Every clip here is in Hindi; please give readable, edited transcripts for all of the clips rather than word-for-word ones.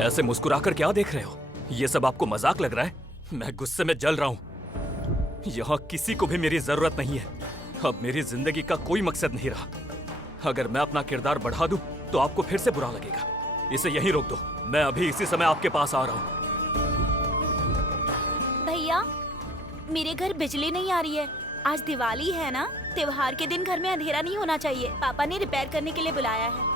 ऐसे मुस्कुराकर क्या देख रहे हो? ये सब आपको मजाक लग रहा है? मैं गुस्से में जल रहा हूँ। यहाँ किसी को भी मेरी जरूरत नहीं है। अब मेरी जिंदगी का कोई मकसद नहीं रहा। अगर मैं अपना किरदार बढ़ा दूं, तो आपको फिर से बुरा लगेगा। इसे यहीं रोक दो। मैं अभी इसी समय आपके पास आ रहा हूँ। भैया, मेरे घर बिजली नहीं आ रही है। आज दिवाली है ना, त्योहार के दिन घर में अंधेरा नहीं होना चाहिए। पापा ने रिपेयर करने के लिए बुलाया है।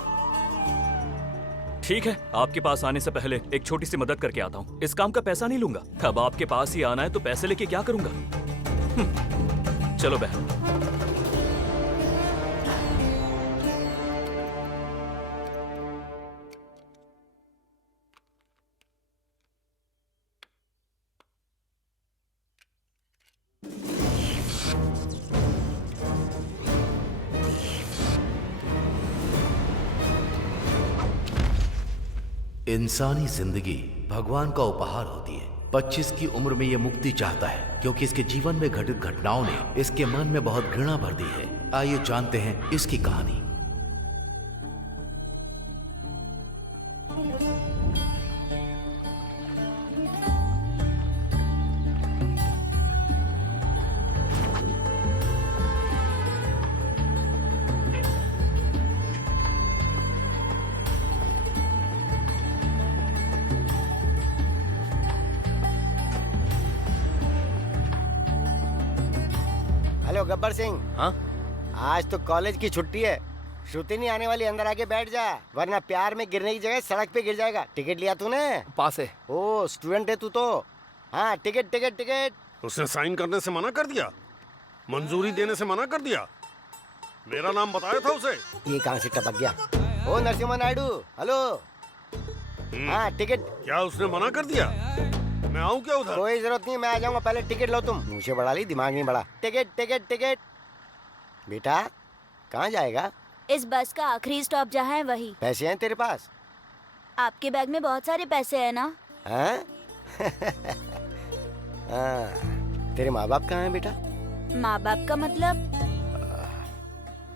ठीक है, आपके पास आने से पहले एक छोटी सी मदद करके आता हूँ। इस काम का पैसा नहीं लूंगा। अब आपके पास ही आना है तो पैसे लेके क्या करूंगा? चलो बहन। इंसानी जिंदगी भगवान का उपहार होती है। 25 की उम्र में यह मुक्ति चाहता है क्योंकि इसके जीवन में घटित घटनाओं ने इसके मन में बहुत घृणा भर दी है। आइए जानते हैं इसकी कहानी। हेलो गब्बर सिंह। हाँ? आज तो कॉलेज की छुट्टी है। श्रुति नहीं आने वाली, अंदर आके बैठ जा, वरना प्यार में गिरने की जगह सड़क पे गिर जाएगा। टिकट लिया तूने? पास है। ओ स्टूडेंट है तू तो। हाँ, टिकट टिकट टिकट। उसने साइन करने से मना कर दिया, मंजूरी देने से मना कर दिया। मेरा नाम बताया था उसे। ये कहाँ से टपक गया? ओ नरसिम्हा नायडू, हेलो। हाँ टिकट। क्या उसने मना कर दिया? मैं आऊँ क्या उधर? कोई जरूरत नहीं, मैं आ जाऊंगा। पहले टिकट लो तुम। मुझे बढ़ा ली, दिमाग नहीं बढ़ा। Ticket ticket ticket. बेटा कहाँ जाएगा? इस बस का आखिरी स्टॉप जहाँ है वही। पैसे हैं तेरे पास? आपके बैग में बहुत सारे पैसे हैं ना? हाँ? तेरे माँ बाप कहाँ हैं बेटा? माँ बाप का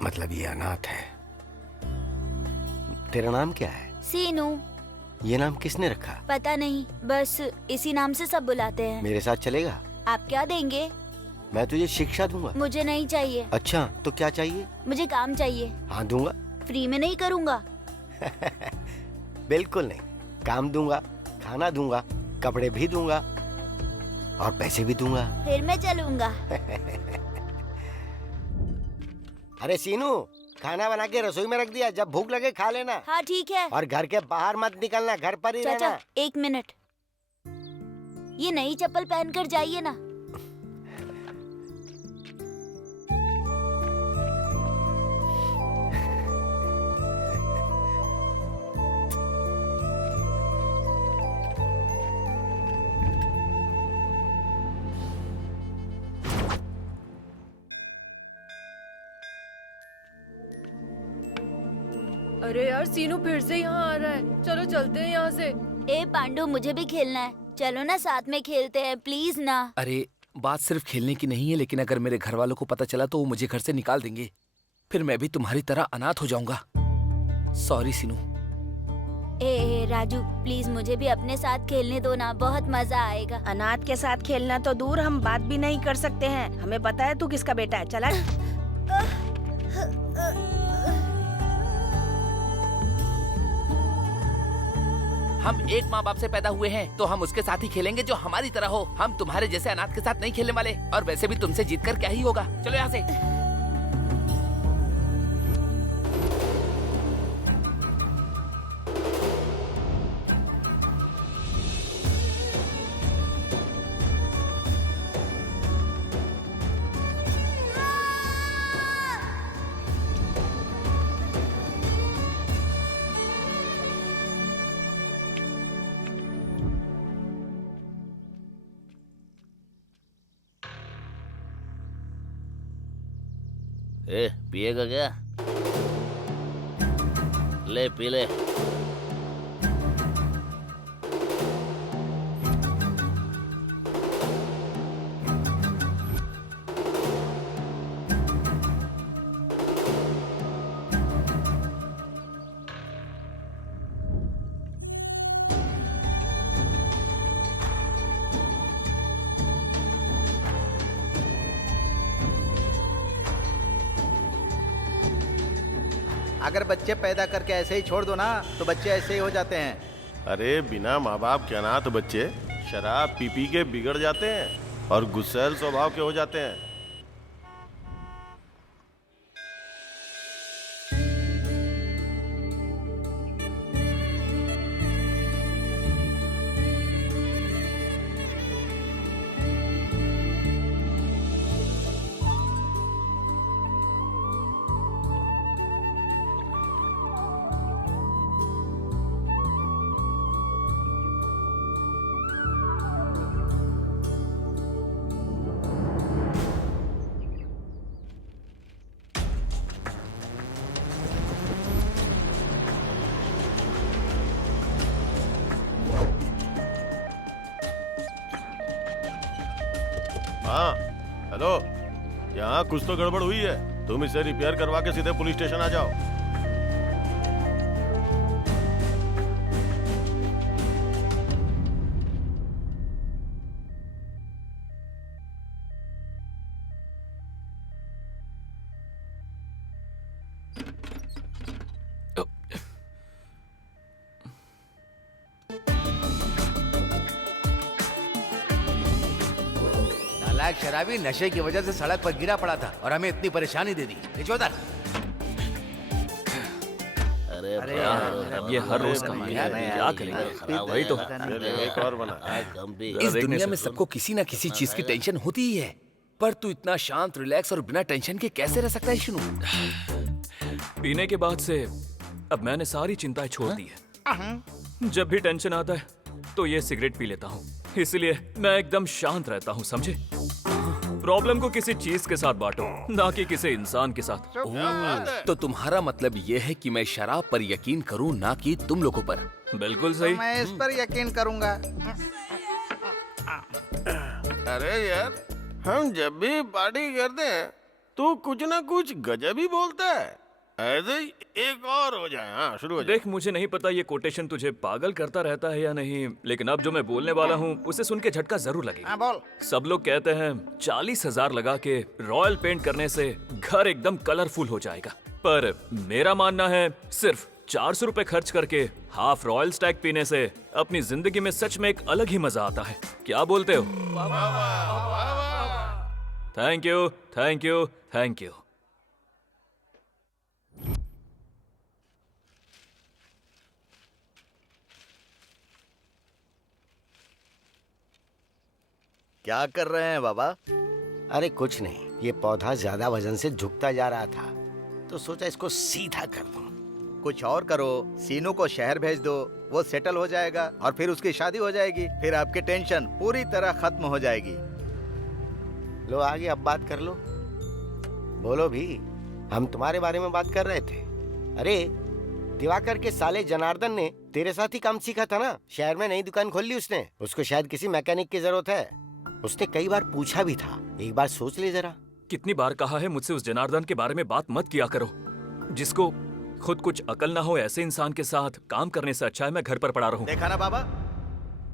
मतलब ये अनाथ है। तेरा नाम क्या है? सीनू। ये नाम किसने रखा? पता नहीं, बस इसी नाम से सब बुलाते हैं। मेरे साथ चलेगा? आप क्या देंगे? मैं तुझे शिक्षा दूंगा। मुझे नहीं चाहिए। अच्छा तो क्या चाहिए? मुझे काम चाहिए। हाँ दूंगा। फ्री में नहीं करूँगा। बिल्कुल नहीं, काम दूंगा, खाना दूंगा, कपड़े भी दूंगा और पैसे भी दूंगा। फिर मैं चलूँगा। अरे सीनू, खाना बना के रसोई में रख दिया, जब भूख लगे खा लेना। हाँ ठीक है। और घर के बाहर मत निकलना, घर पर ही चाचा रहना। 1 मिनट, ये नई चप्पल पहन कर जाइए ना। अरे यार, सीनू फिर से यहाँ आ रहा है। चलो चलते हैं यहाँ से। ए पांडु, मुझे भी खेलना है। चलो ना, साथ में खेलते हैं, प्लीज ना। अरे बात सिर्फ खेलने की नहीं है, लेकिन अगर मेरे घर वालों को पता चला तो वो मुझे घर से निकाल देंगे। फिर मैं भी तुम्हारी तरह अनाथ हो जाऊंगा। सॉरी सीनू। ए राजू, प्लीज मुझे भी अपने साथ खेलने दो ना, बहुत मजा आएगा। अनाथ के साथ खेलना तो दूर, हम बात भी नहीं कर सकते हैं। हमें पता है तू किसका बेटा है। चला। हम एक माँ बाप से पैदा हुए हैं तो हम उसके साथ ही खेलेंगे जो हमारी तरह हो। हम तुम्हारे जैसे अनाथ के साथ नहीं खेलने वाले। और वैसे भी तुमसे जीतकर क्या ही होगा। चलो यहाँ से। पिएगा क्या? ले पी ले। अगर बच्चे पैदा करके ऐसे ही छोड़ दो ना तो बच्चे ऐसे ही हो जाते हैं। अरे बिना माँ बाप के अनाथ बच्चे शराब पी पी के बिगड़ जाते हैं और गुस्सैल स्वभाव के हो जाते हैं। हाँ हेलो, यहाँ कुछ तो गड़बड़ हुई है। तुम इसे रिपेयर करवा के सीधे पुलिस स्टेशन आ जाओ। नालायक शराबी नशे की वजह से सड़क पर गिरा पड़ा था और हमें इतनी परेशानी दे दी। चौधर अरे यार, ये हर रोज का है, क्या करेंगे? वही तो। एक और बना। इस दुनिया में सबको किसी ना किसी चीज की टेंशन होती ही है, पर तू इतना शांत, रिलैक्स और बिना टेंशन के कैसे रह सकता है शिनू? पीने के बाद से अब मैंने सारी चिंताएं छोड़ दी है। जब भी टेंशन आता है तो ये सिगरेट पी लेता हूँ, इसलिए मैं एकदम शांत रहता हूँ, समझे? प्रॉब्लम को किसी चीज के साथ बांटो, ना कि किसी इंसान के साथ। तो तुम्हारा मतलब ये है कि मैं शराब पर यकीन करूं, ना कि तुम लोगों पर? बिल्कुल सही। मैं इस पर यकीन करूंगा। अरे यार, हम जब भी पार्टी करते हैं तो कुछ ना कुछ गजब ही बोलता है। ऐसे ही एक और हो जाए। हाँ, शुरू हो जाए। देख, मुझे नहीं पता ये कोटेशन तुझे पागल करता रहता है या नहीं, लेकिन अब जो मैं बोलने वाला हूँ उसे सुन के झटका जरूर लगेगा। हाँ बोल। सब लोग कहते हैं 40,000 लगा के रॉयल पेंट करने से घर एकदम कलरफुल हो जाएगा, पर मेरा मानना है सिर्फ 400 रुपए खर्च करके हाफ रॉयल स्टैग पीने से अपनी जिंदगी में सच में एक अलग ही मजा आता है। क्या बोलते हो? Thank you, thank you, thank you. क्या कर रहे हैं बाबा? अरे कुछ नहीं, ये पौधा ज्यादा वजन से झुकता जा रहा था तो सोचा इसको सीधा कर दूं। कुछ और करो, सीनू को शहर भेज दो, वो सेटल हो जाएगा और फिर उसकी शादी हो जाएगी। फिर आपकी टेंशन पूरी तरह खत्म हो जाएगी। लो आगे अब बात कर लो। बोलो भी, हम तुम्हारे बारे में बात कर रहे थे। अरे दिवाकर के साले जनार्दन ने तेरे साथ ही काम सीखा था ना। शहर में नई दुकान खोल ली उसने। उसको शायद किसी मैकेनिक की जरूरत है। उसने कई बार पूछा भी था, एक बार सोच ले जरा। कितनी बार कहा है मुझसे उस जनार्दन के बारे में बात मत किया करो, जिसको खुद कुछ अकल ना हो। ऐसे इंसान के साथ काम करने से अच्छा है मैं घर पर पड़ा रहूं। देखा ना बाबा,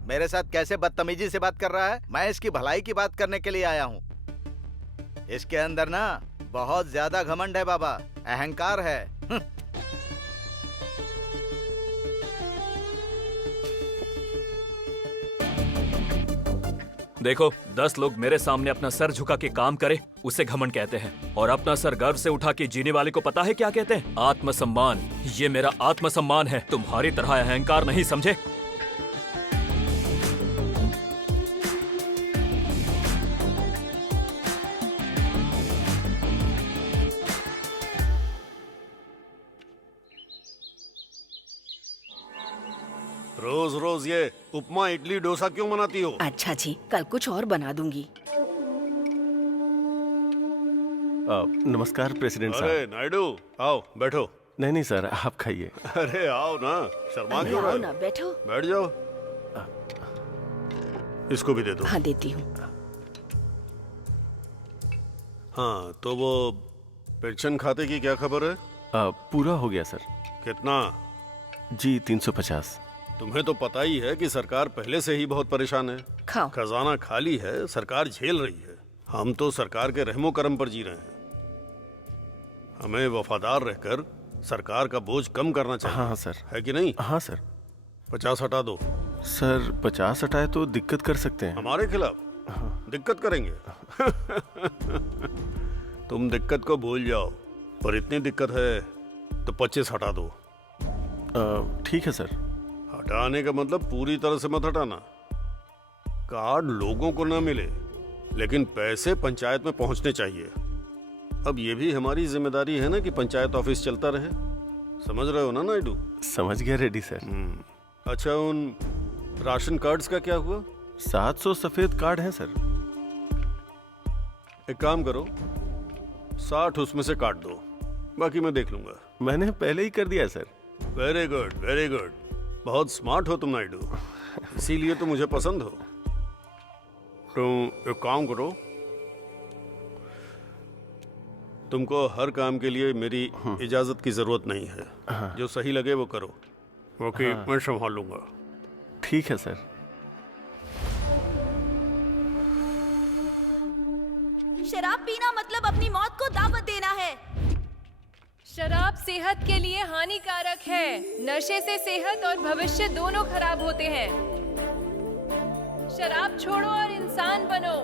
मेरे साथ कैसे बदतमीजी से बात कर रहा है। मैं इसकी भलाई की बात करने के लिए आया हूँ। इसके अंदर ना बहुत ज्यादा घमंड है बाबा, अहंकार है। देखो, 10 लोग मेरे सामने अपना सर झुका के काम करे उसे घमंड कहते हैं, और अपना सर गर्व से उठा के जीने वाले को पता है क्या कहते हैं? आत्मसम्मान। ये मेरा आत्मसम्मान है, तुम्हारी तरह अहंकार नहीं, समझे? रोज रोज ये उपमा इडली डोसा क्यों बनाती हो? अच्छा जी, कल कुछ और बना दूंगी। नमस्कार प्रेसिडेंट अरे साहब। नायडू, आओ बैठो। नहीं नहीं सर, आप खाइए। अरे आओ ना, शर्मा क्यों आओ रहे? ना, बैठो। बैठ जाओ। इसको भी दे दो। हाँ देती हूँ। हाँ, तो वो पेंशन खाते की क्या खबर है? पूरा हो गया सर। कितना? जी 350। तुम्हें तो पता ही है कि सरकार पहले से ही बहुत परेशान है। खाओ। खजाना खाली है, सरकार झेल रही है। हम तो सरकार के रहमो करम पर जी रहे हैं। हमें वफादार रहकर सरकार का बोझ कम करना चाहिए। हाँ सर। है कि नहीं? हाँ सर। 50 हटा दो। सर 50 हटाए तो दिक्कत कर सकते हैं। हमारे खिलाफ दिक्कत करेंगे? तुम दिक्कत को भूल जाओ, पर इतनी दिक्कत है तो 25 हटा दो। ठीक है सर। हटाने का मतलब पूरी तरह से मत हटाना। कार्ड लोगों को ना मिले, लेकिन पैसे पंचायत में पहुंचने चाहिए। अब ये भी हमारी जिम्मेदारी है ना कि पंचायत ऑफिस चलता रहे। समझ रहे हो ना नायडू? समझ गया रेड्डी सर। अच्छा, उन राशन कार्ड्स का क्या हुआ? 700 सफेद कार्ड हैं सर। एक काम करो, 60 उसमें से काट दो, बाकी मैं देख लूंगा। मैंने पहले ही कर दिया sir. Very good, very good. बहुत स्मार्ट हो तुम नायडू, इसीलिए तो मुझे पसंद हो। तुम एक काम करो, तुमको हर काम के लिए मेरी इजाजत की जरूरत नहीं है। जो सही लगे वो करो, ओके? मैं संभाल लूंगा। ठीक है सर। शराब पीना मतलब अपनी मौत को दावत देना है। शराब सेहत के लिए हानिकारक है। नशे से सेहत और भविष्य दोनों खराब होते हैं। शराब छोड़ो और इंसान बनो।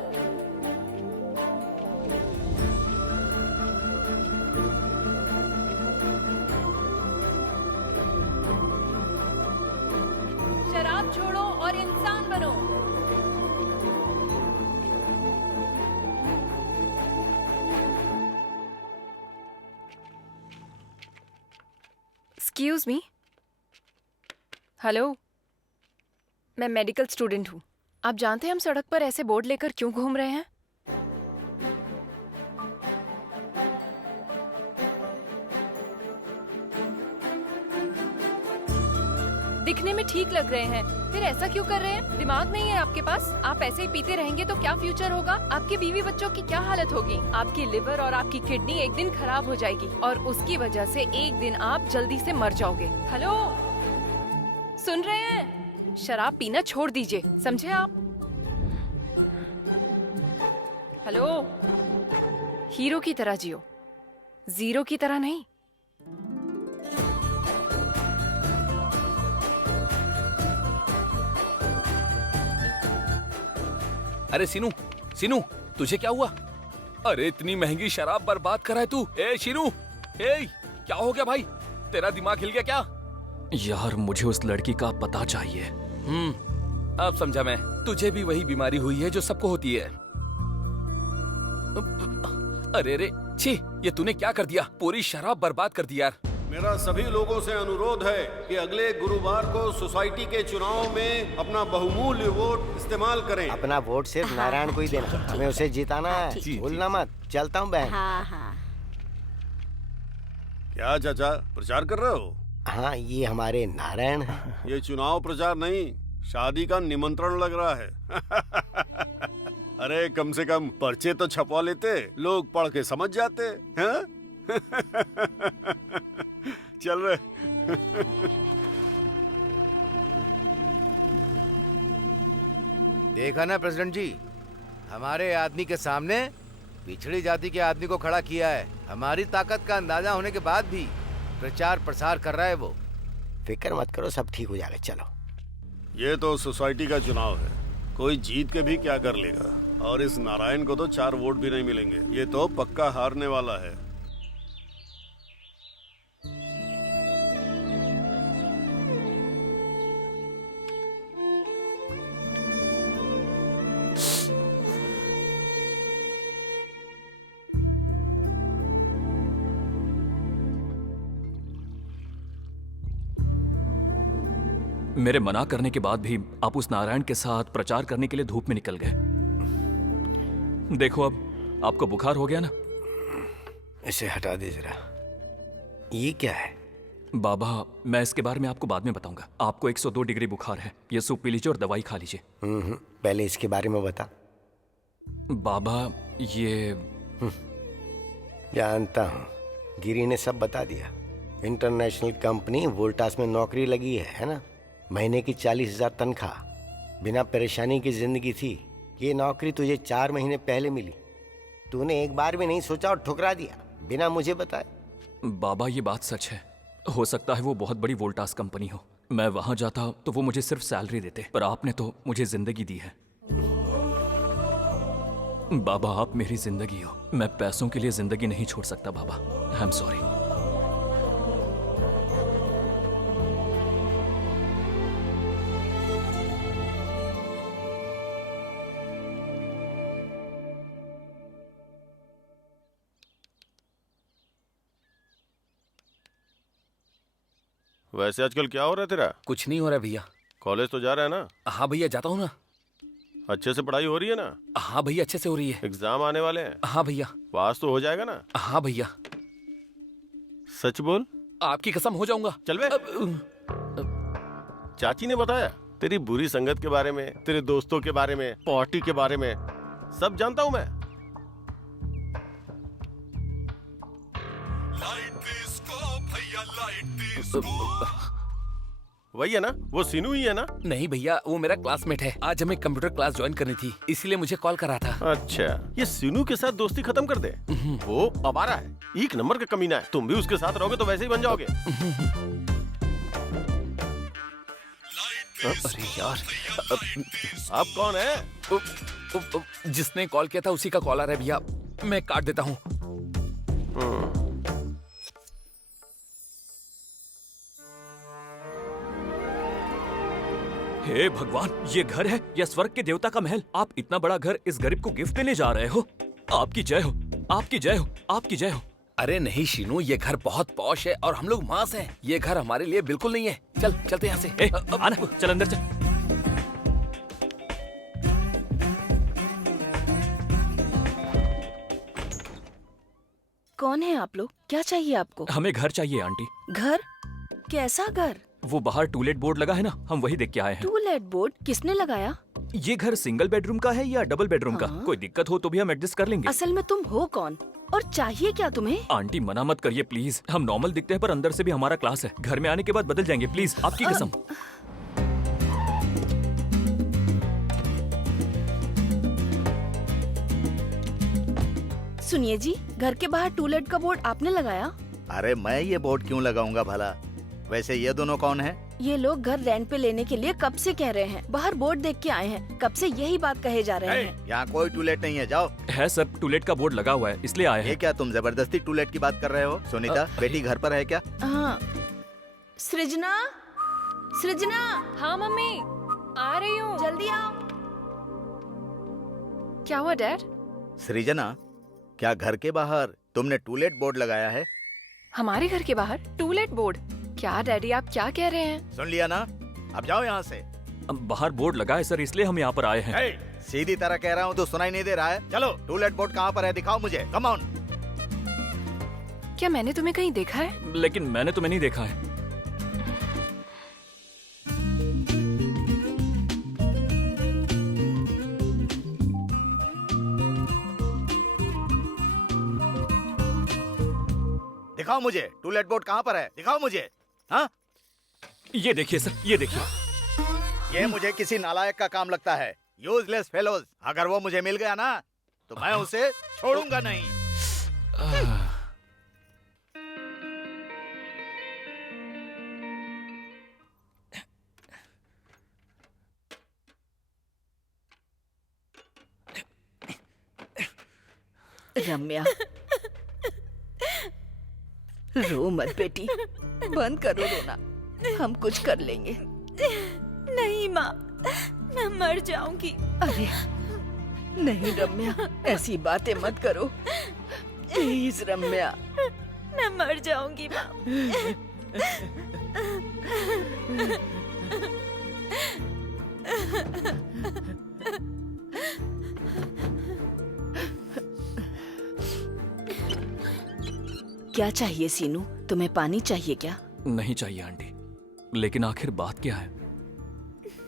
शराब छोड़ो और इंसान बनो। Excuse me. हेलो, मैं मेडिकल स्टूडेंट हूँ। आप जानते हैं हम सड़क पर ऐसे बोर्ड लेकर क्यों घूम रहे हैं? दिखने में ठीक लग रहे हैं, फिर ऐसा क्यों कर रहे हैं? दिमाग नहीं है आपके पास? आप ऐसे ही पीते रहेंगे तो क्या फ्यूचर होगा? आपके बीवी बच्चों की क्या हालत होगी? आपकी लिवर और आपकी किडनी एक दिन खराब हो जाएगी और उसकी वजह से एक दिन आप जल्दी से मर जाओगे। हेलो, सुन रहे हैं? शराब पीना छोड़ दीजिए, समझे आप? हेलो, हीरो की तरह जियो, जीरो की तरह नहीं। अरे सीनू, सीनू, तुझे क्या हुआ? अरे इतनी महंगी शराब बर्बाद कर रहा है तू। ए शीनू, ए क्या हो गया भाई? तेरा दिमाग हिल गया क्या? यार, मुझे उस लड़की का पता चाहिए। अब समझा मैं। तुझे भी वही बीमारी हुई है जो सबको होती है। अरे रे, छी, ये तूने क्या कर दिया? पूरी शराब बर्बाद कर दी यार। मेरा सभी लोगों से अनुरोध है कि अगले गुरुवार को सोसाइटी के चुनाव में अपना बहुमूल्य वोट इस्तेमाल करें। अपना वोट सिर्फ नारायण को ही देना, हमें उसे जिताना है। भूलना मत। चलता हूँ बहन। हाँ हाँ क्या चाचा, प्रचार कर रहे हो? हाँ, ये हमारे नारायण है। ये चुनाव प्रचार नहीं, शादी का निमंत्रण लग रहा है। अरे कम से कम पर्चे तो छपवा लेते, लोग पढ़ के समझ जाते हैं। चल रहे। देखा ना प्रेसिडेंट जी, हमारे आदमी के सामने पिछड़ी जाति के आदमी को खड़ा किया है। हमारी ताकत का अंदाजा होने के बाद भी प्रचार प्रसार कर रहा है वो। फिक्र मत करो, सब ठीक हो जाएगा। चलो। ये तो सोसाइटी का चुनाव है, कोई जीत के भी क्या कर लेगा। और इस नारायण को तो 4 वोट भी नहीं मिलेंगे। ये तो पक्का हारने वाला है। मेरे मना करने के बाद भी आप उस नारायण के साथ प्रचार करने के लिए धूप में निकल गए। देखो, अब आपको बुखार हो गया ना। इसे हटा दे जरा। ये क्या है? बाबा, मैं इसके बारे में आपको बाद में बताऊंगा। आपको 102 डिग्री बुखार है। ये सूप पी लीजिए और दवाई खा लीजिए। पहले इसके बारे में बता। बाबा, ये जानता हूँ, गिरी ने सब बता दिया। इंटरनेशनल कंपनी वोल्टास में नौकरी लगी है ना? महीने की 40,000 तनख्वाह, बिना परेशानी की जिंदगी थी। ये नौकरी तुझे 4 महीने पहले मिली। तूने एक बार भी नहीं सोचा और ठुकरा दिया बिना मुझे बताए। बाबा, ये बात सच है। हो सकता है वो बहुत बड़ी वोल्टास कंपनी हो। मैं वहां जाता तो वो मुझे सिर्फ सैलरी देते, पर आपने तो मुझे जिंदगी दी है। बाबा, आप मेरी जिंदगी हो। मैं पैसों के लिए जिंदगी नहीं छोड़ सकता बाबा। I am sorry. वैसे आजकल क्या हो रहा है तेरा? कुछ नहीं हो रहा भैया। कॉलेज तो जा रहा है ना? हाँ भैया, जाता हूँ ना। अच्छे से पढ़ाई हो रही है ना? हाँ भैया, अच्छे से हो रही है। एग्जाम आने वाले हैं। हाँ भैया। पास तो हो जाएगा ना? हाँ भैया। सच बोल। आपकी कसम हो जाऊंगा। चल बे। चाची ने बताया तेरी बुरी संगत के बारे में, तेरे दोस्तों के बारे में, पार्टी के बारे में, सब जानता हूँ मैं। वही है ना? वो सीनू ही है ना? नहीं भैया, वो मेरा क्लासमेट है। आज हमें कंप्यूटर क्लास ज्वाइन करनी थी, इसीलिए मुझे कॉल करा था। अच्छा, ये सीनू के साथ दोस्ती खत्म कर दे। वो आवारा है, एक नंबर का कमीना है। तुम भी उसके साथ रहोगे तो वैसे ही बन जाओगे। अरे यार, आप कौन है? जिसने कॉल किया था उसी का कॉल आ रहा है भैया। मैं काट देता हूँ। हे भगवान, ये घर है या स्वर्ग के देवता का महल? आप इतना बड़ा घर इस गरीब को गिफ्ट देने जा रहे हो? आपकी जय हो, आपकी जय हो, आपकी जय हो। अरे नहीं शीनू, ये घर बहुत पॉश है और हम लोग मांस हैं। ये घर हमारे लिए बिल्कुल नहीं है। चल चलते यहाँ से। आना, चल अंदर चल। कौन है आप लोग? क्या चाहिए आपको? हमें घर चाहिए आंटी। घर? कैसा घर? वो बाहर टूलेट बोर्ड लगा है ना, हम वही देख के आए हैं। टूलेट बोर्ड किसने लगाया? ये घर सिंगल बेडरूम का है या डबल बेडरूम का? कोई दिक्कत हो तो भी हम एडजस्ट कर लेंगे। असल में तुम हो कौन और चाहिए क्या तुम्हें? आंटी मना मत करिए प्लीज। हम नॉर्मल दिखते हैं पर अंदर से भी हमारा क्लास है। घर में आने के बाद बदल जाएंगे प्लीज, आपकी कसम। सुनिए जी, घर के बाहर टूलेट का बोर्ड आपने लगाया? अरे मैं ये बोर्ड क्यों लगाऊंगा भला? वैसे ये दोनों कौन है? ये लोग घर रेंट पे लेने के लिए कब से कह रहे हैं। बाहर बोर्ड देख के आए हैं, कब से यही बात कहे जा रहे हैं। यहाँ कोई टूलेट नहीं है, जाओ। है सर, टूलेट का बोर्ड लगा हुआ है इसलिए आए ये हैं। क्या तुम जबरदस्ती टूलेट की बात कर रहे हो? सुनीता, बेटी घर पर है क्या? हाँ। सृजना, सृजना। हाँ मम्मी, आ रही हूँ। जल्दी आओ। क्या हुआ डैड? सृजना, क्या घर के बाहर तुमने टूलेट बोर्ड लगाया है? हमारे घर के बाहर टूलेट बोर्ड? क्या डैडी, आप क्या कह रहे हैं? सुन लिया ना, अब जाओ यहाँ से। बाहर बोर्ड लगा है सर, इसलिए हम यहाँ पर आए हैं। सीधी तरह कह रहा हूँ तो सुनाई नहीं दे रहा है? चलो, टूलेट बोर्ड कहाँ पर है दिखाओ मुझे, कम ऑन। क्या मैंने तुम्हें कहीं देखा है? लेकिन मैंने तुम्हें नहीं देखा है। दिखाओ मुझे, टूलेट बोर्ड कहाँ पर है, दिखाओ मुझे। हाँ, ये देखिए सर, ये देखिए। ये मुझे किसी नालायक का काम लगता है। Useless fellows. अगर वो मुझे मिल गया ना तो मैं उसे छोड़ूंगा नहीं। रम्या, रो मत बेटी, बंद करो रोना, हम कुछ कर लेंगे। नहीं माँ, मैं मर जाऊंगी। अरे नहीं रम्या, ऐसी बातें मत करो प्लीज रम्या। मैं मर जाऊंगी माँ। क्या चाहिए सीनू? तुम्हें पानी चाहिए क्या? नहीं चाहिए आंटी, लेकिन आखिर बात क्या है?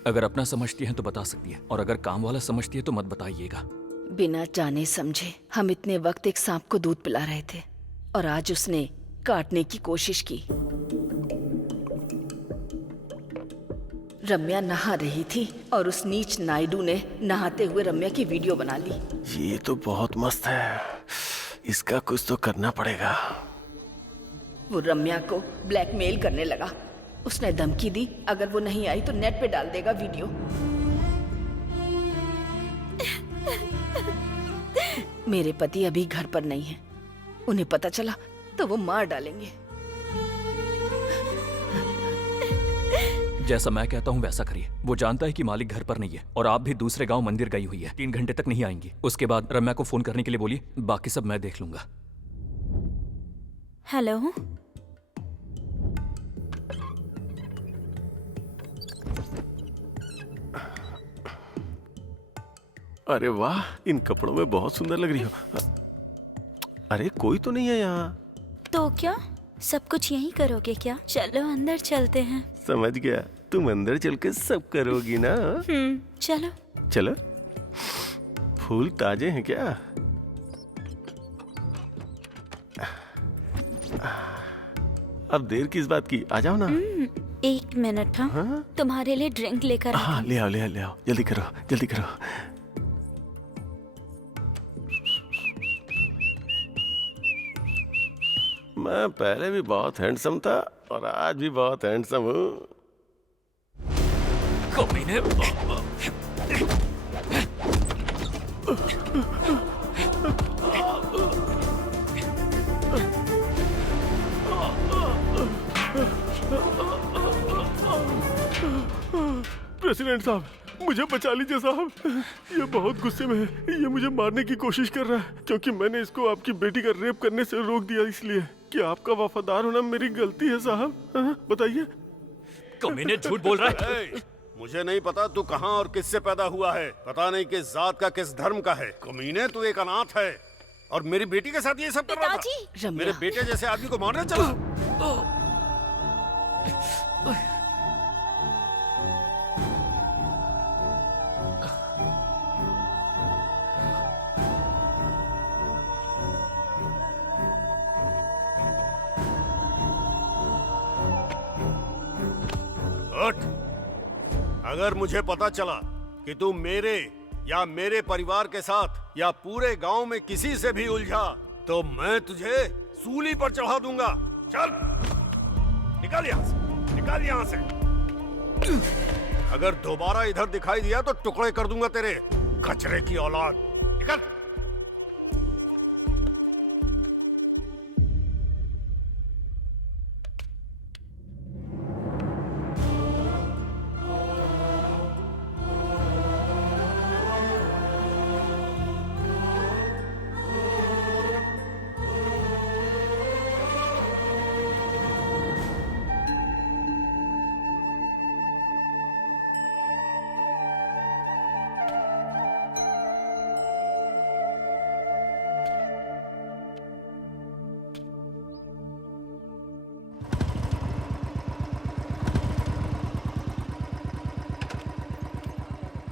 अगर अपना समझती हैं तो बता सकती है, और अगर काम वाला समझती है तो मत बताइएगा। बिना जाने समझे हम इतने वक्त एक सांप को दूध पिला रहे थे और आज उसने काटने की कोशिश की। रम्या नहा रही थी और उस नीच नायडू ने नहाते हुए रम्या की वीडियो बना ली। ये तो बहुत मस्त है, इसका कुछ तो करना पड़ेगा। वो रम्या को ब्लैकमेल करने लगा। उसने धमकी दी अगर वो नहीं आई तो नेट पे डाल देगा वीडियो। मेरे पति अभी घर पर नहीं है, उन्हें पता चला तो वो मार डालेंगे। जैसा मैं कहता हूँ वैसा करिए। वो जानता है कि मालिक घर पर नहीं है और आप भी दूसरे गांव मंदिर गई हुई है। 3 घंटे तक नहीं आएंगी। उसके बाद रम्या को फोन करने के लिए बोलिए, बाकी सब मैं देख लूंगा। हेलो, अरे वाह, इन कपड़ों में बहुत सुंदर लग रही हो। अरे कोई तो नहीं है यहाँ। तो क्या सब कुछ यहीं करोगे क्या? चलो अंदर चलते हैं। समझ गया, तुम अंदर चल के सब करोगी ना। चलो। चलो। फूल ताजे हैं क्या? अब देर किस बात की, आ जाओ ना। 1 मिनट। हाँ? तुम्हारे लिए ड्रिंक लेकर हाँ, ले आओ ले आओ ले आओ, जल्दी करो जल्दी करो। मैं पहले भी बहुत हैंडसम था और आज भी बहुत हैंडसम हूँ। कमीने। प्रेसिडेंट साहब, मुझे बचा लीजिए साहब। ये बहुत गुस्से में है। ये मुझे मारने की कोशिश कर रहा है क्योंकि मैंने इसको आपकी बेटी का रेप करने से रोक दिया। इसलिए क्या आपका वफादार होना मेरी गलती है साहब? बताइए। कमीने झूठ बोल रहा है। मुझे नहीं पता तू कहाँ और किससे पैदा हुआ है, पता नहीं किस जात का किस धर्म का है। कमीने, तू एक अनाथ है और मेरी बेटी के साथ ये सब कर रहा था। मेरे बेटे जैसे आदमी को मारने चला। अगर मुझे पता चला कि तू मेरे या मेरे परिवार के साथ या पूरे गांव में किसी से भी उलझा तो मैं तुझे सूली पर चढ़ा दूंगा। चल निकल यहां से, निकल यहां से। अगर दोबारा इधर दिखाई दिया तो टुकड़े कर दूंगा तेरे, कचरे की औलाद। निकल।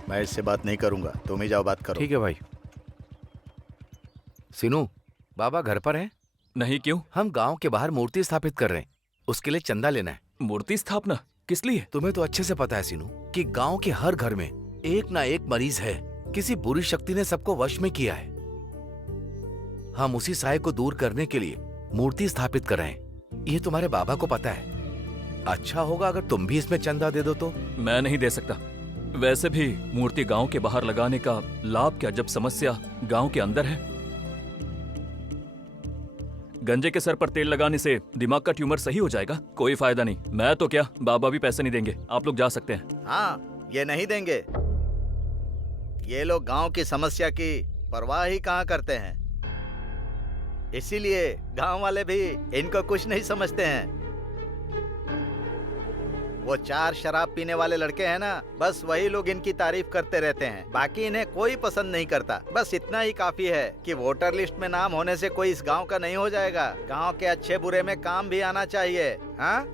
मैं इससे बात नहीं करूंगा, तुम ही जाओ बात करो। ठीक है भाई। सिनू, बाबा घर पर है? नहीं, क्यों? हम गांव के बाहर मूर्ति स्थापित कर रहे हैं, उसके लिए चंदा लेना है। मूर्ति स्थापना किस लिए? तुम्हें तो अच्छे से पता है सिनू कि गांव के हर घर में एक ना एक मरीज है। किसी बुरी शक्ति ने सबको वश में किया है। हम उसी साय को दूर करने के लिए मूर्ति स्थापित कर रहे हैं। ये तुम्हारे बाबा को पता है। अच्छा होगा अगर तुम भी इसमें चंदा दे दो तो। मैं नहीं दे सकता। वैसे भी मूर्ति गांव के बाहर लगाने का लाभ क्या जब समस्या गांव के अंदर है? गंजे के सर पर तेल लगाने से दिमाग का ट्यूमर सही हो जाएगा? कोई फायदा नहीं। मैं तो क्या, बाबा भी पैसे नहीं देंगे। आप लोग जा सकते हैं। हाँ, ये नहीं देंगे। ये लोग गांव की समस्या की परवाह ही कहाँ करते हैं। इसीलिए गांव वाले भी इनको कुछ नहीं समझते हैं। वो 4 शराब पीने वाले लड़के हैं ना, बस वही लोग इनकी तारीफ करते रहते हैं। बाकी इन्हें कोई पसंद नहीं करता। बस इतना ही काफी है कि वोटर लिस्ट में नाम होने से कोई इस गांव का नहीं हो जाएगा। गांव के अच्छे बुरे में काम भी आना चाहिए। हाँ,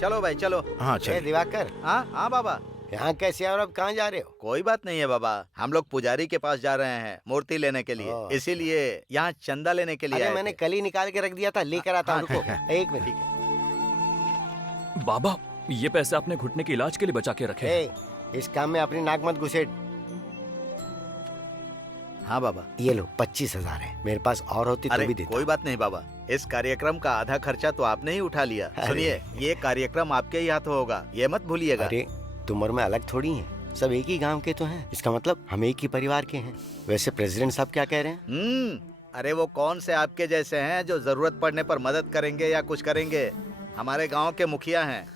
चलो भाई चलो। हाँ ए दिवाकर। हाँ बाबा। यहाँ कैसे और अब कहाँ जा रहे हो? कोई बात नहीं है बाबा, हम लोग पुजारी के पास जा रहे हैं मूर्ति लेने के लिए, इसीलिए यहाँ चंदा लेने के लिए अरे आए मैंने थे। कल ही निकाल के रख दिया था, लेकर आता हूँ। रुको 1 मिनट। बाबा, ये पैसे आपने घुटने के इलाज के लिए बचा के रखे। इस काम में अपनी नाक मत घुसेड़। हाँ बाबा। ये लो 25,000 है, मेरे पास और होती तो अरे भी देता। कोई बात नहीं बाबा, इस कार्यक्रम का आधा खर्चा तो आपने ही उठा लिया। अरे। सुनिए, ये कार्यक्रम आपके ही हाथों होगा, ये मत भूलिएगा। अरे तुम और मैं अलग थोड़ी हैं, सब एक ही गांव के तो हैं। इसका मतलब हम एक ही परिवार के हैं। वैसे प्रेसिडेंट साहब क्या कह रहे हैं? अरे वो कौन से आपके जैसे हैं जो जरूरत पड़ने पर मदद करेंगे या कुछ करेंगे। हमारे गांव के मुखिया हैं,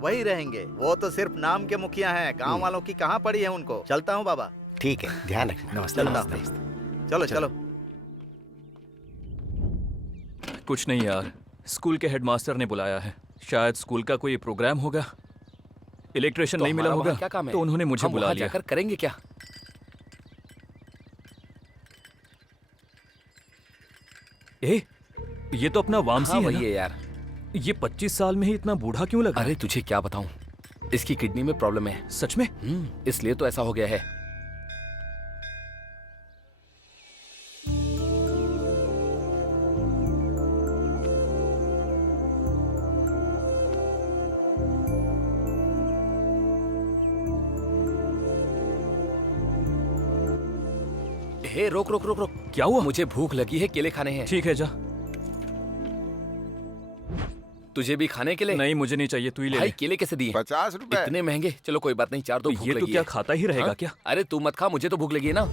वही रहेंगे। वो तो सिर्फ नाम के मुखिया हैं, गांव वालों की कहाँ पड़ी है उनको। चलता हूँ बाबा। ठीक है, ध्यान रखना। नमस्ते। चलता हूँ। चलो चलो। कुछ नहीं यार, स्कूल के हेडमास्टर ने बुलाया है, शायद स्कूल का कोई प्रोग्राम होगा। इलेक्ट्रिशियन नहीं मिला होगा क्या काम है? तो उन्होंने मुझे हम बुला वहाँ लिया। जाकर करेंगे क्या? ये तो अपना वामसी हाँ, है वही ना? है यार। ये 25 साल में ही इतना बूढ़ा क्यों लगा? अरे तुझे क्या बताऊं, इसकी किडनी में प्रॉब्लम है। सच में? इसलिए तो ऐसा हो गया है। हे रोक रोक रोक रोक। क्या हुआ? मुझे भूख लगी है, केले खाने हैं। ठीक है, जा। तुझे भी खाने के लिए? नहीं, मुझे नहीं चाहिए, तू ही ले भाई ले। केले कैसे दिए? 50 रुपए। इतने महंगे? चलो कोई बात नहीं, 4 दो। तो भूख ये तो लगी क्या है। खाता ही रहेगा क्या? अरे तू मत खा, मुझे तो भूख लगी है ना।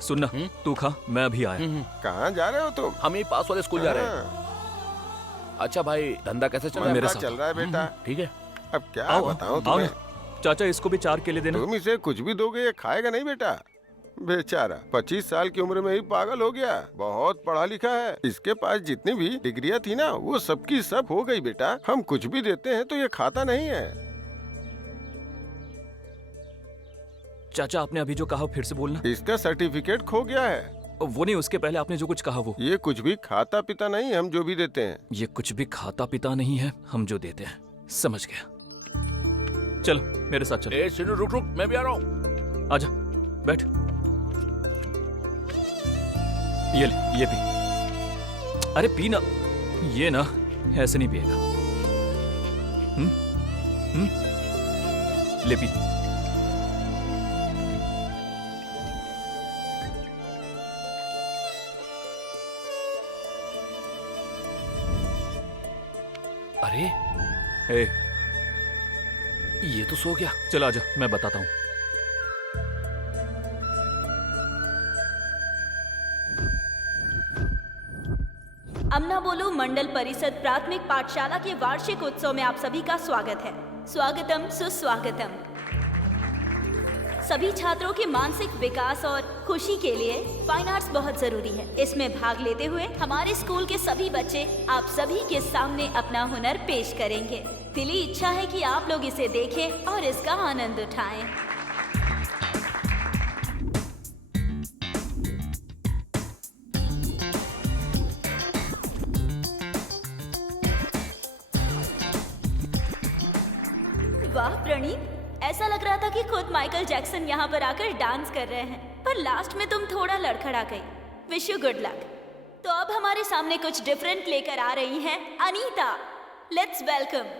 सुनना, तू खा, मैं अभी आया। कहाँ जा रहे हो तुम? हम यही पास वाले स्कूल जा रहे हैं। अच्छा भाई, धंधा कैसे चल रहा है? मेरे चल रहा है बेटा। ठीक है। अब क्या आओ, बताऊं आओ तुम्हें? ना। चाचा, इसको भी 4 केले देना। तुम इसे कुछ भी दोगे ये खाएगा नहीं बेटा। बेचारा 25 साल की उम्र में ही पागल हो गया। बहुत पढ़ा लिखा है, इसके पास जितनी भी डिग्रियां थी ना वो सबकी सब हो गई बेटा। हम कुछ भी देते हैं तो ये खाता नहीं है। चाचा, आपने अभी जो कहा फिर से बोलना। इसका सर्टिफिकेट खो गया है। वो नहीं, उसके पहले आपने जो कुछ कहा वो। ये कुछ भी खाता पीता नहीं, हम जो भी देते हैं। ये कुछ भी खाता पीता नहीं है, हम जो देते हैं। समझ गया। चलो मेरे साथ चलो। ए सिनू, रुक रुक, मैं भी आ रहा हूँ। आजा, बैठ। ये ले, ये पी। अरे पी ना। ये ना ऐसे नहीं पिएगा। ले पी। अरे ए, ये तो सो गया। चल आजा, मैं बताता हूँ। अमना बोलो मंडल परिषद प्राथमिक पाठशाला के वार्षिक उत्सव में आप सभी का स्वागत है। स्वागतम सुस्वागतम। सभी छात्रों के मानसिक विकास और खुशी के लिए फाइन आर्ट्स बहुत जरूरी है। इसमें भाग लेते हुए हमारे स्कूल के सभी बच्चे आप सभी के सामने अपना हुनर पेश करेंगे। दिली इच्छा है कि आप लोग इसे देखें और इसका आनंद उठाएं। वाह प्रणीत, ऐसा लग रहा था कि खुद माइकल जैक्सन यहाँ पर आकर डांस कर रहे हैं, पर लास्ट में तुम थोड़ा लड़खड़ा गई। Wish you good luck. तो अब हमारे सामने कुछ डिफरेंट लेकर आ रही हैं अनीता। Let's welcome.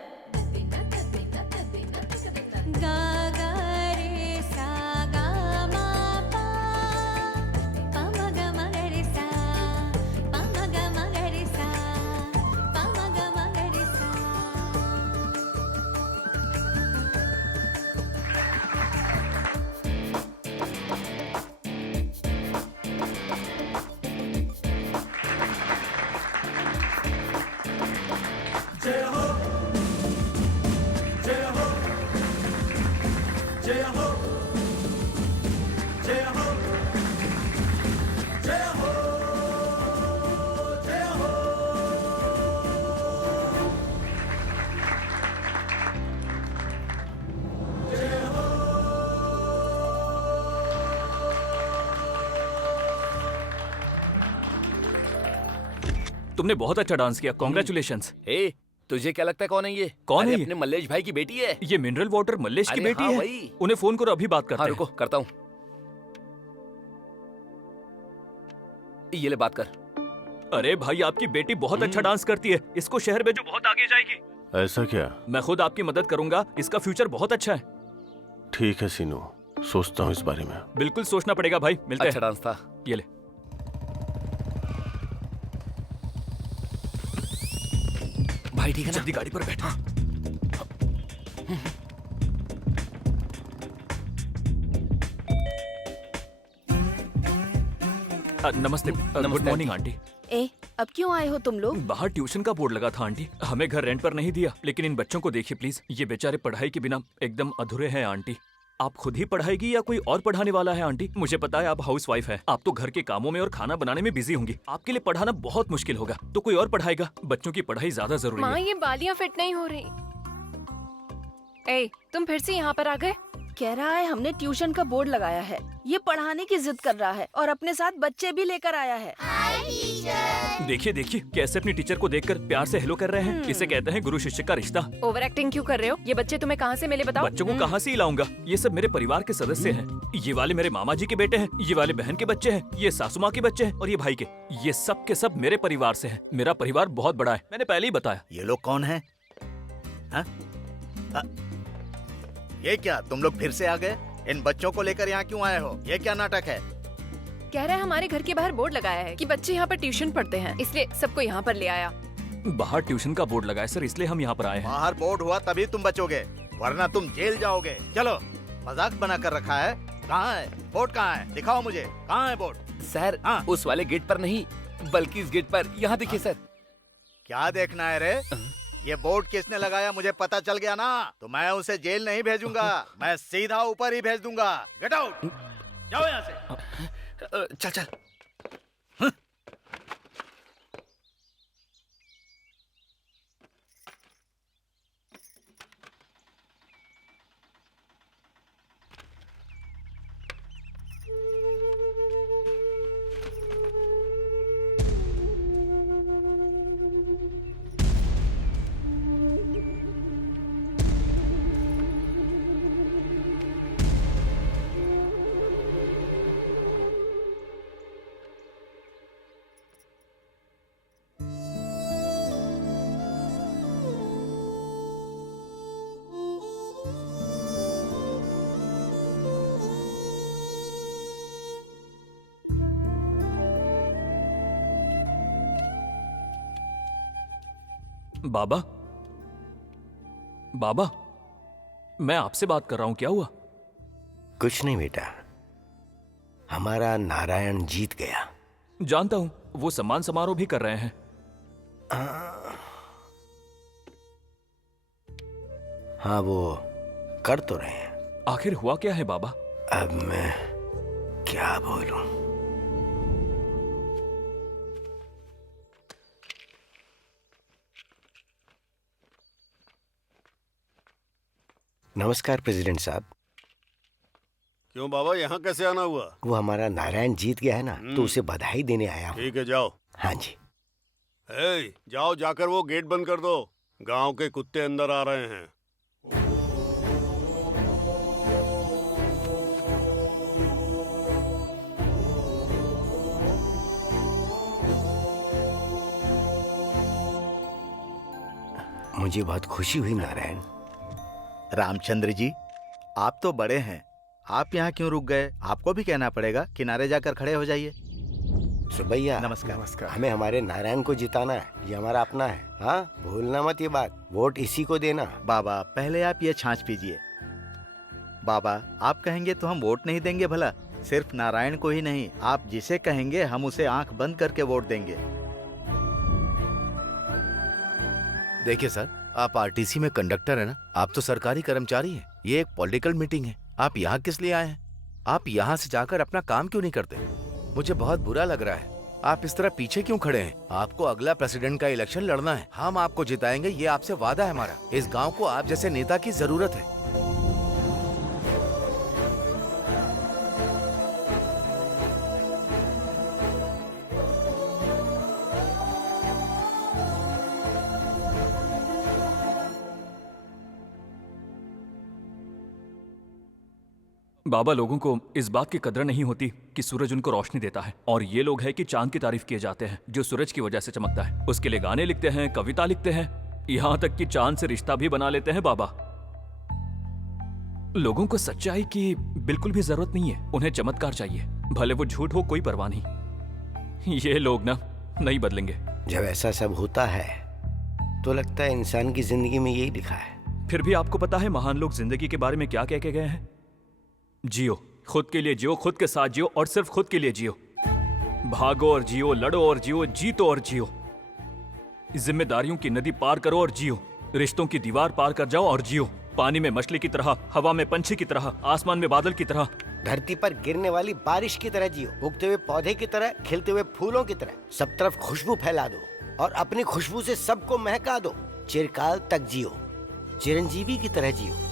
तुमने बहुत अच्छा डांस किया, कॉन्ग्रेचुलेशंस। ए, तुझे क्या लगता है कौन है ये? कौन अरे है ये? अपने मल्लेश भाई की बेटी है। ये मिनरल वाटर मल्लेश की अरे बेटी हाँ, है। वही। उन्हें फोन करो, अभी बात करते हाँ हैं। रुको, करता हूँ। ये ले बात कर। अरे भाई, आपकी बेटी बहुत अच्छा डांस करती है, इसको शहर में जो बहुत आगे जाएगी। ऐसा क्या? मैं खुद आपकी मदद करूंगा, इसका फ्यूचर बहुत अच्छा है। ठीक है सीनू, सोचता हूँ इस बारे में। बिल्कुल सोचना पड़ेगा भाई, मिलते अच्छा हैं। डांस था। ये ले। भाई ठीक है ना? जल्दी गाड़ी पर बैठ। नमस्ते। Good morning aunty. ए, अब क्यों आए हो तुम लोग? बाहर ट्यूशन का बोर्ड लगा था आंटी, हमें घर रेंट पर नहीं दिया, लेकिन इन बच्चों को देखिए प्लीज, ये बेचारे पढ़ाई के बिना एकदम अधूरे हैं आंटी। आप खुद ही पढ़ाएगी या कोई और पढ़ाने वाला है आंटी? मुझे पता है आप हाउस वाइफ है, आप तो घर के कामों में और खाना बनाने में बिजी होंगी, आपके लिए पढ़ाना बहुत मुश्किल होगा, तो कोई और पढ़ाएगा। बच्चों की पढ़ाई ज्यादा जरूरी माँ है। ये बालियाँ फिट नहीं हो रही। ए, तुम फिर से यहाँ पर आ गए? कह रहा है हमने ट्यूशन का बोर्ड लगाया है, ये पढ़ाने की जिद कर रहा है और अपने साथ बच्चे भी लेकर आया है। देखिए देखिए कैसे अपनी टीचर को देखकर प्यार से हेलो कर रहे हैं, इसे कहते हैं गुरु शिष्य का रिश्ता। ओवर एक्टिंग क्यों कर रहे हो? ये बच्चे तुम्हें कहाँ से मिले बताओ? बच्चों को कहाँ से ही लाऊंगा, ये सब मेरे परिवार के सदस्य हैं। ये वाले मेरे मामा जी के बेटे हैं, ये वाले बहन के बच्चे हैं, ये सासू माँ के बच्चे हैं और ये भाई के। ये सब के सब मेरे परिवार से हैं। मेरा परिवार बहुत बड़ा है, मैंने पहले ही बताया। ये लोग कौन है? ये क्या तुम लोग फिर से आ गए? इन बच्चों को लेकर यहाँ क्यों आए हो? ये क्या नाटक है? कह रहा है हमारे घर के बाहर बोर्ड लगाया है कि बच्चे यहाँ पर ट्यूशन पढ़ते हैं, इसलिए सबको यहाँ पर ले आया। बाहर ट्यूशन का बोर्ड लगा है सर, इसलिए हम यहाँ पर आए हैं। बाहर बोर्ड हुआ तभी तुम बचोगे, वरना तुम जेल जाओगे। चलो, मजाक बना कर रखा है। कहाँ है बोर्ड? कहाँ है? दिखाओ मुझे, कहाँ है बोर्ड? सर उस वाले गेट पर नहीं, बल्कि इस गेट पर। यहाँ देखिए सर। क्या देखना है रे? ये बोर्ड किसने लगाया मुझे पता चल गया ना, तो मैं उसे जेल नहीं भेजूंगा, मैं सीधा ऊपर ही भेज दूंगा। गेट आउट, जाओ यहाँ से। चल चल। बाबा, बाबा, मैं आपसे बात कर रहा हूँ, क्या हुआ? कुछ नहीं बेटा, हमारा नारायण जीत गया। जानता हूँ, वो सम्मान समारोह भी कर रहे हैं। हाँ वो कर तो रहे हैं। आखिर हुआ क्या है बाबा? अब मैं क्या बोलूं? नमस्कार प्रेसिडेंट साहब। क्यों बाबा, यहाँ कैसे आना हुआ? वो हमारा नारायण जीत गया है ना, तो उसे बधाई देने आया हूँ। ठीक है जाओ। हाँ जी। जाओ, जाकर वो गेट बंद कर दो, गांव के कुत्ते अंदर आ रहे हैं। मुझे बहुत खुशी हुई नारायण। रामचंद्र जी, आप तो बड़े हैं, आप यहाँ क्यों रुक गए? आपको भी कहना पड़ेगा, किनारे जाकर खड़े हो जाइए। सुबैया, नमस्कार। नमस्कार। हमें हमारे नारायण को जिताना है, ये हमारा अपना है। हाँ, भूलना मत ये बात, वोट इसी को देना। बाबा पहले आप ये छाछ पीजिए। बाबा आप कहेंगे तो हम वोट नहीं देंगे भला? सिर्फ नारायण को ही नहीं, आप जिसे कहेंगे हम उसे आंख बंद करके वोट देंगे। देखिए सर, आप आरटीसी में कंडक्टर है ना, आप तो सरकारी कर्मचारी हैं। ये एक पॉलिटिकल मीटिंग है, आप यहाँ किस लिए आए हैं? आप यहाँ से जाकर अपना काम क्यों नहीं करते? मुझे बहुत बुरा लग रहा है, आप इस तरह पीछे क्यों खड़े हैं? आपको अगला प्रेसिडेंट का इलेक्शन लड़ना है, हम आपको जिताएंगे, ये आपसे वादा है हमारा। इस गाँव को आप जैसे नेता की जरूरत है। बाबा, लोगों को इस बात की कदर नहीं होती कि सूरज उनको रोशनी देता है, और ये लोग हैं कि चांद की तारीफ किए जाते हैं जो सूरज की वजह से चमकता है। उसके लिए गाने लिखते हैं, कविता लिखते हैं, यहां तक कि चांद से रिश्ता भी बना लेते हैं बाबा। लोगों को सच्चाई की बिल्कुल भी जरूरत नहीं है, उन्हें चमत्कार चाहिए, भले वो झूठ हो कोई परवाह नहीं। ये लोग ना नहीं बदलेंगे। जब ऐसा सब होता है तो लगता है इंसान की जिंदगी में यही लिखा है। फिर भी आपको पता है महान लोग जिंदगी के बारे में क्या कह के गए हैं? जियो, खुद के लिए जियो, खुद के साथ जियो और सिर्फ खुद के लिए जियो। भागो और जियो, लड़ो और जियो, जीतो और जियो। जिम्मेदारियों की नदी पार करो और जियो, रिश्तों की दीवार पार कर जाओ और जियो। पानी में मछली की तरह, हवा में पंछी की तरह, आसमान में बादल की तरह, धरती पर गिरने वाली बारिश की तरह जियो, उगते हुए पौधे की तरह, खिलते हुए फूलों की तरह। सब तरफ खुशबू फैला दो और अपनी खुशबू से सबको महका दो। चिरकाल तक जियो, चिरंजीवी की तरह जियो।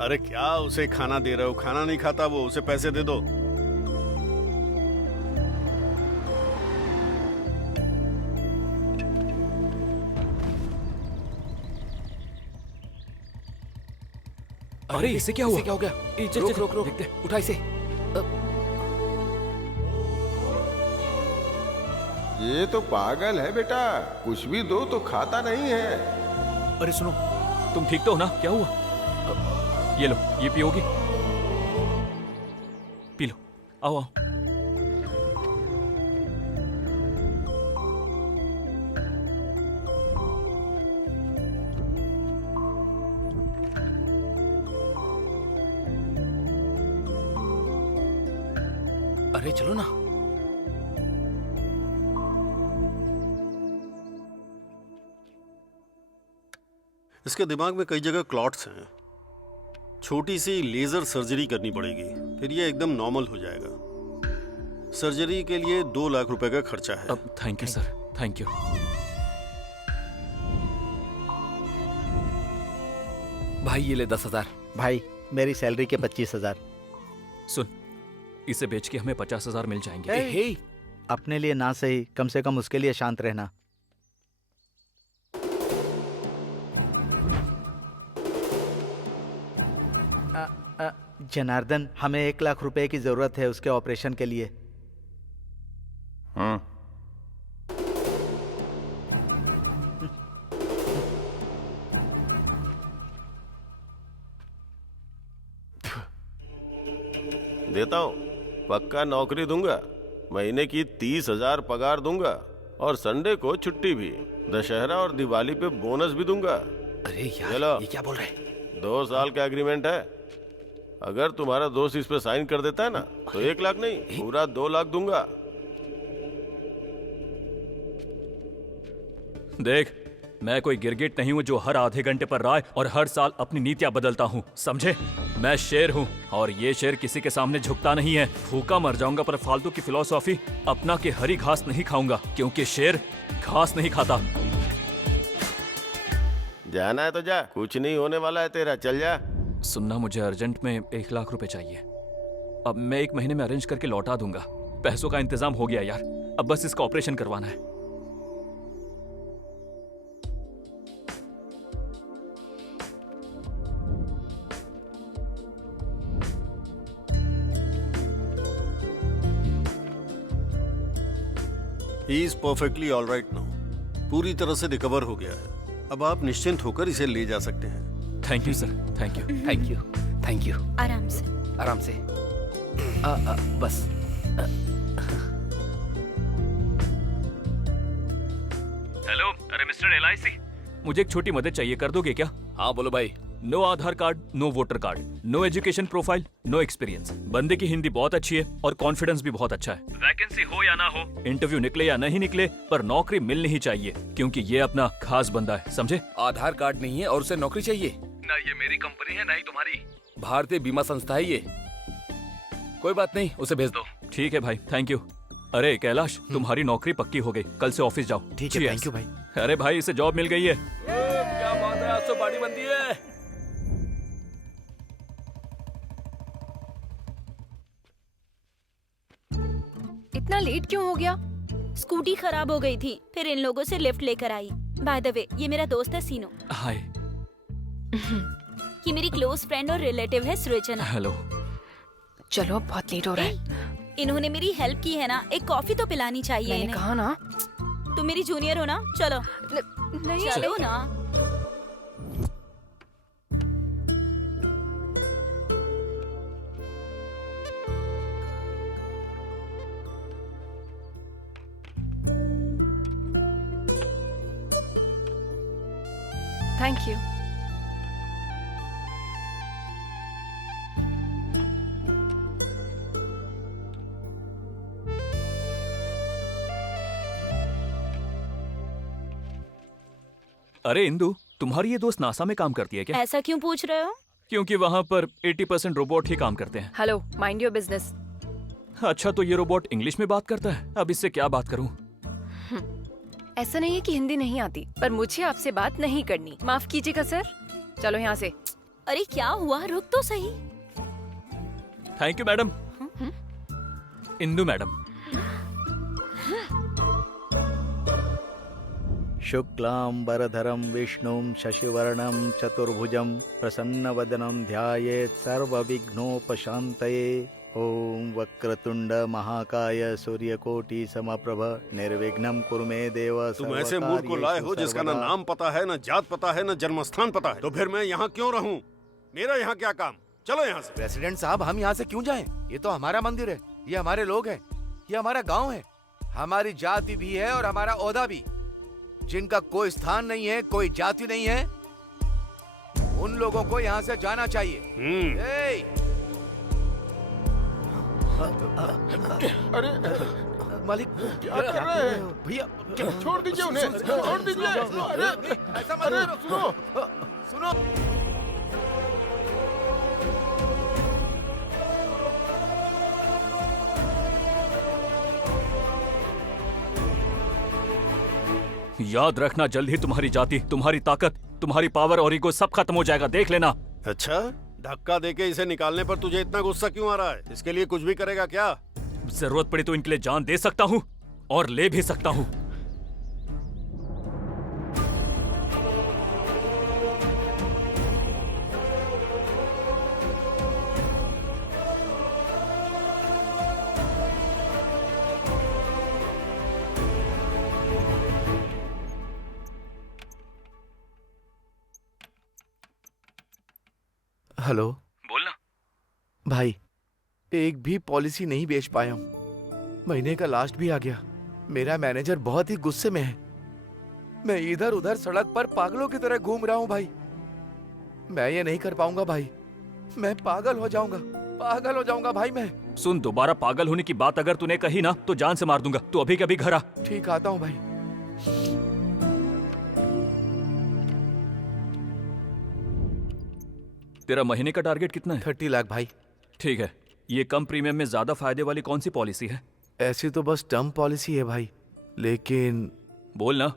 अरे क्या उसे खाना दे रहे हो? खाना नहीं खाता वो, उसे पैसे दे दो। अरे इसे क्या हुआ? क्या हो गया? रोक रोक रोक, देखते, उठा इसे। ये तो पागल है बेटा, कुछ भी दो तो खाता नहीं है। अरे सुनो, तुम ठीक तो हो ना? क्या हुआ? ये लो, ये पियोगी? पी लो, आओ आओ। अरे चलो ना। इसके दिमाग में कई जगह क्लॉट्स हैं, छोटी सी लेजर सर्जरी करनी पड़ेगी, फिर ये एकदम नॉर्मल हो जाएगा। सर्जरी के लिए 2 लाख रुपए का खर्चा है। अब thank you sir, thank you. भाई ये ले 10,000। भाई मेरी सैलरी के 25,000। सुन, इसे बेच के हमें 50,000 मिल जाएंगे। हे, अपने लिए ना सही, कम से कम उसके लिए शांत रहना। जनार्दन, हमें 1 लाख रुपए की जरूरत है उसके ऑपरेशन के लिए। देता हूँ, पक्का नौकरी दूंगा, महीने की 30,000 पगार दूंगा और संडे को छुट्टी भी, दशहरा और दिवाली पे बोनस भी दूंगा। अरे यार, चलो, ये क्या बोल रहा है? 2 साल का एग्रीमेंट है। अगर तुम्हारा दोस्त इस पे साइन कर देता है ना तो 1 लाख नहीं, पूरा 2 लाख दूंगा। देख, मैं कोई गिरगिट नहीं हूं जो हर आधे घंटे पर राय और हर साल अपनी नीतियां बदलता हूं, समझे? मैं शेर हूं और ये शेर किसी के सामने झुकता नहीं है। भूखा मर जाऊंगा पर फालतू की फिलॉसफी अपना के हरी घास नहीं खाऊंगा, क्योंकि शेर घास नहीं खाता। जाना है तो जा, कुछ नहीं होने वाला है तेरा, चल जा। सुनना, मुझे अर्जेंट में 1 लाख रुपए चाहिए। अब मैं 1 महीने में अरेंज करके लौटा दूंगा। पैसों का इंतजाम हो गया यार, अब बस इसका ऑपरेशन करवाना है। He is perfectly all right now, पूरी तरह से रिकवर हो गया है। अब आप निश्चिंत होकर इसे ले जा सकते हैं। Thank you sir, thank you. Thank you, thank you. आराम से। आराम से। बस। हेलो, अरे मिस्टर LIC, मुझे एक छोटी मदद चाहिए, कर दोगे क्या? हाँ बोलो भाई। No Aadhaar card, no voter card, no education profile, no experience. बंदे की हिंदी बहुत अच्छी है और कॉन्फिडेंस भी बहुत अच्छा है। वैकेंसी हो या ना हो, इंटरव्यू निकले या नहीं निकले, पर नौकरी मिलनी ही चाहिए, क्योंकि ये अपना खास बंदा है, समझे? आधार कार्ड नहीं है और उसे नौकरी चाहिए? ना ये मेरी कंपनी है ना ही तुम्हारी, भारतीय बीमा संस्था है ये। कोई बात नहीं, उसे भेज दो। ठीक है भाई, थैंक यू। अरे कैलाश, तुम्हारी नौकरी पक्की हो गई, कल से ऑफिस जाओ। ठीक है, थैंक यू भाई। अरे भाई, इसे जॉब मिल गई है। क्या बात है, आज तो पार्टी बनती है। इतना लेट क्यों हो गया? स्कूटी खराब हो गई थी, फिर इन लोगों से लिफ्ट लेकर आई। बाय द वे, ये मेरा दोस्त है सीनो। हाय। ये मेरी क्लोज फ्रेंड और रिलेटिव है सृजना। हेलो। चलो अब बहुत लेट हो रहा है। इन्होंने मेरी हेल्प की है ना, एक कॉफी तो पिलानी चाहिए मैंने इन्हें। कहा ना। तुम मेरी जूनियर हो ना, चलो। नहीं चलो ना। Thank you. अरे इंदु, तुम्हारी ये दोस्त नासा में काम करती है क्या? ऐसा क्यों पूछ रहे हो? क्योंकि वहाँ पर 80% रोबोट ही काम करते हैं। Hello, mind your business. अच्छा, तो ये रोबोट इंग्लिश में बात करता है। अब इससे क्या बात करूँ? ऐसा नहीं है कि हिंदी नहीं आती, पर मुझे आपसे बात नहीं करनी। माफ कीजिएगा सर, चलो यहाँ से। अरे क्या हुआ, रुक तो सही। Thank you madam. Indu madam. शुक्लांबरधरं विष्णुं शशिवर्णं चतुर्भुजं प्रसन्नवदनं ध्यायेत् सर्वविघ्नोपशान्तये। ओम वक्रतुंड महाकाय सूर्यकोटि समप्रभ निर्विघ्नं कुरु मे देव। तुम ऐसे मूर्ख को लाए हो जिसका ना नाम पता है, ना जात पता है, ना जन्मस्थान पता है, तो फिर मैं यहाँ क्यों रहूँ? मेरा यहाँ क्या काम? चलो यहाँ से। प्रेसिडेंट साहब, हम यहाँ से क्यों जाएं? ये तो हमारा मंदिर है, ये हमारे लोग हैं, ये हमारा गांव है, हमारी जाति भी है और हमारा ओहदा भी। जिनका कोई स्थान नहीं है, कोई जाति नहीं है, उन लोगों को यहाँ से जाना चाहिए। अरे मालिक, क्या कर रहे हैं भैया? छोड़ दीजिए उन्हें, छोड़ दीजिए। अरे ऐसा मत अरे करो। सुनो सुनो। याद रखना, जल्द ही तुम्हारी जाति, तुम्हारी ताकत, तुम्हारी पावर और ईगो सब खत्म हो जाएगा, देख लेना। अच्छा, धक्का देके इसे निकालने पर तुझे इतना गुस्सा क्यों आ रहा है? इसके लिए कुछ भी करेगा क्या? जरूरत पड़ी तो इनके लिए जान दे सकता हूँ और ले भी सकता हूँ। हेलो। बोलना। भाई, एक भी पॉलिसी नहीं बेच पाया हूँ। महीने का लास्ट भी आ गया। मेरा मैनेजर बहुत ही गुस्से में है। मैं इधर उधर सड़क पर पागलों की तरह घूम रहा हूँ भाई। मैं ये नहीं कर पाऊंगा भाई। मैं पागल हो जाऊंगा भाई मैं। सुन, दोबारा पागल होने की बात अगर तूने कही ना तो जान से मार दूंगा। तू अभी कभी घर आ। ठीक, आता हूँ भाई। तेरा महीने का टारगेट कितना है? 30 लाख भाई। ठीक है। ये कम प्रीमियम में ज्यादा फायदे वाली कौन सी पॉलिसी है? ऐसी तो बस टर्म पॉलिसी है भाई, लेकिन बोलना।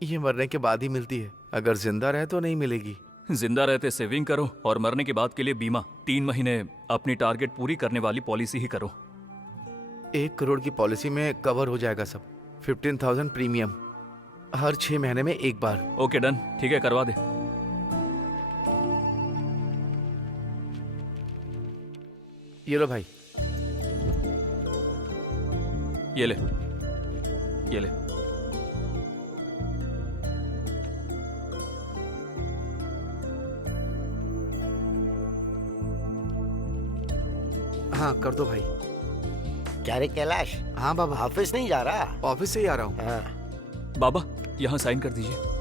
ये मरने के बाद ही मिलती है, अगर जिंदा रहे तो नहीं मिलेगी। जिंदा रहते सेविंग करो और मरने के बाद के लिए बीमा। 3 महीने अपनी टारगेट पूरी करने वाली पॉलिसी ही करो। 1 करोड़ की पॉलिसी में कवर हो जाएगा सब। 15,000 प्रीमियम, हर 6 महीने में एक बार। ओके डन, ठीक है, करवा दे। ये लो भाई। ये ले, ये ले। हाँ, कर दो भाई। क्या रे कैलाश? हाँ बाबा। ऑफिस नहीं जा रहा? ऑफिस से ही आ रहा हूँ। हाँ। बाबा, यहाँ साइन कर दीजिए।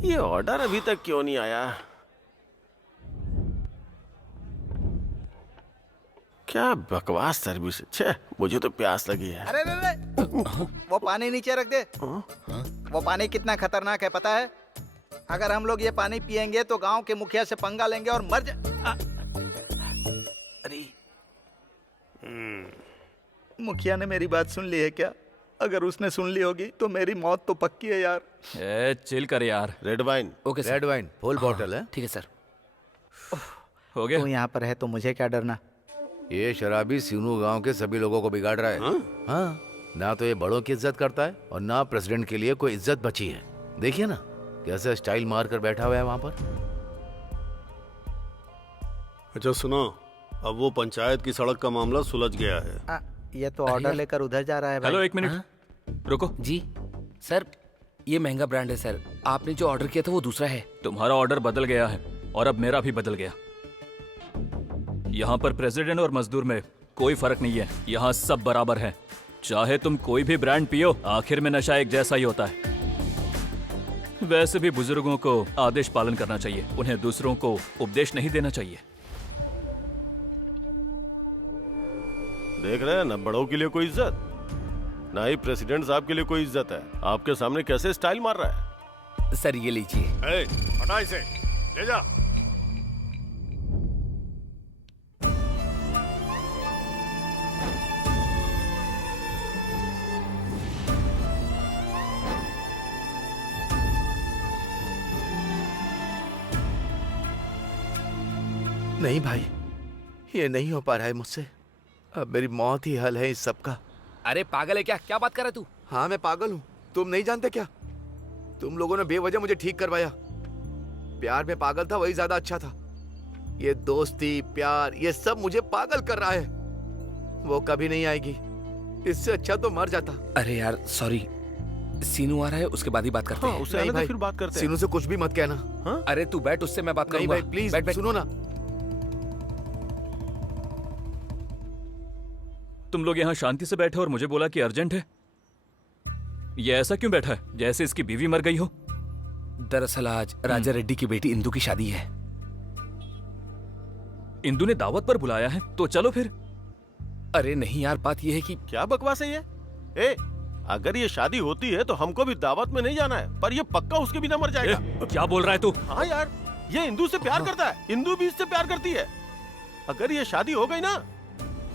ये ऑर्डर अभी तक क्यों नहीं आया? क्या बकवास सर्विस है। छे, मुझे तो प्यास लगी है। अरे रे, वो पानी नीचे रख दे। वो पानी कितना खतरनाक है पता है? अगर हम लोग ये पानी पिएंगे तो गांव के मुखिया से पंगा लेंगे और मर अरे मुखिया ने मेरी बात सुन ली है क्या? अगर उसने सुन ली होगी तो मेरी मौत तो पक्की है यार। चिल कर यार। Red wine. Okay sir. Red wine full bottle है। ठीक है सर। हो गया? तू यहाँ पर है तो मुझे क्या डरना। ये शराबी सीनू गांव के सभी लोगों को बिगाड़ रहा है। हाँ, ना तो ये बड़ों की इज्जत करता है और ना प्रेसिडेंट के लिए कोई इज्जत बची है। देखिए ना कैसे स्टाइल मार कर बैठा हुआ है वहां पर। अच्छा सुनो, अब वो पंचायत की सड़क का मामला सुलझ गया है। ये तो ऑर्डर लेकर उधर जा रहा है भाई। हेलो, एक मिनट रुको। जी सर, ये महंगा ब्रांड है सर। आपने जो ऑर्डर किया था वो दूसरा है। तुम्हारा ऑर्डर बदल गया है और अब मेरा भी बदल गया। यहाँ पर प्रेसिडेंट और मजदूर में कोई फर्क नहीं है। यहाँ सब बराबर हैं। चाहे तुम कोई भी ब्रांड पियो, आखिर में नशा एक जैसा ही होता है। वैसे भी बुजुर्गों को आदेश पालन करना चाहिए, उन्हें दूसरों को उपदेश नहीं देना चाहिए। देख रहे हैं ना, बड़ों के लिए कोई इज्जत, ना ही प्रेसिडेंट साहब के लिए कोई इज्जत है। आपके सामने कैसे स्टाइल मार रहा है। सर ये लीजिए। हटा इसे, ले जा। नहीं भाई, ये नहीं हो पा रहा है मुझसे। अब मेरी मौत ही हल है इस सब का। अरे पागल है क्या? क्या बात कर रहा है तू? हाँ मैं पागल हूँ, तुम नहीं जानते क्या? तुम लोगों ने बेवजह मुझे ठीक करवाया। प्यार में पागल था वही ज्यादा अच्छा था। ये दोस्ती प्यार ये सब मुझे पागल कर रहा है। वो कभी नहीं आएगी, इससे अच्छा तो मर जाता। अरे यार सॉरी, सीनू आ रहा है, उसके बाद ही बात करते हैं। उससे आने दो, फिर बात करते हैं। सीनू से कुछ भी मत कहना। हाँ? अरे तू बैठ, उससे मैं बात नहीं करूंगा। भाई प्लीज बैठ, बैठ। सुनो ना। तुम लोग यहाँ शांति से बैठे और मुझे बोला कि अर्जेंट है। ये ऐसा क्यों बैठा है जैसे इसकी बीवी मर गई हो? दरअसल आज राजा रेड्डी की बेटी इंदु की शादी है। इंदु ने दावत पर बुलाया है, तो चलो फिर। अरे नहीं यार, बात यह है कि क्या बकवास है ये? ए, अगर ये शादी होती है तो हमको भी दावत में नहीं जाना है, पर ये पक्का उसके बिना मर जाएगा। क्या बोल रहा है तू? हाँ यार, ये इंदु से प्यार करता है, इंदु भी इससे प्यार करती है। अगर ये शादी हो गई ना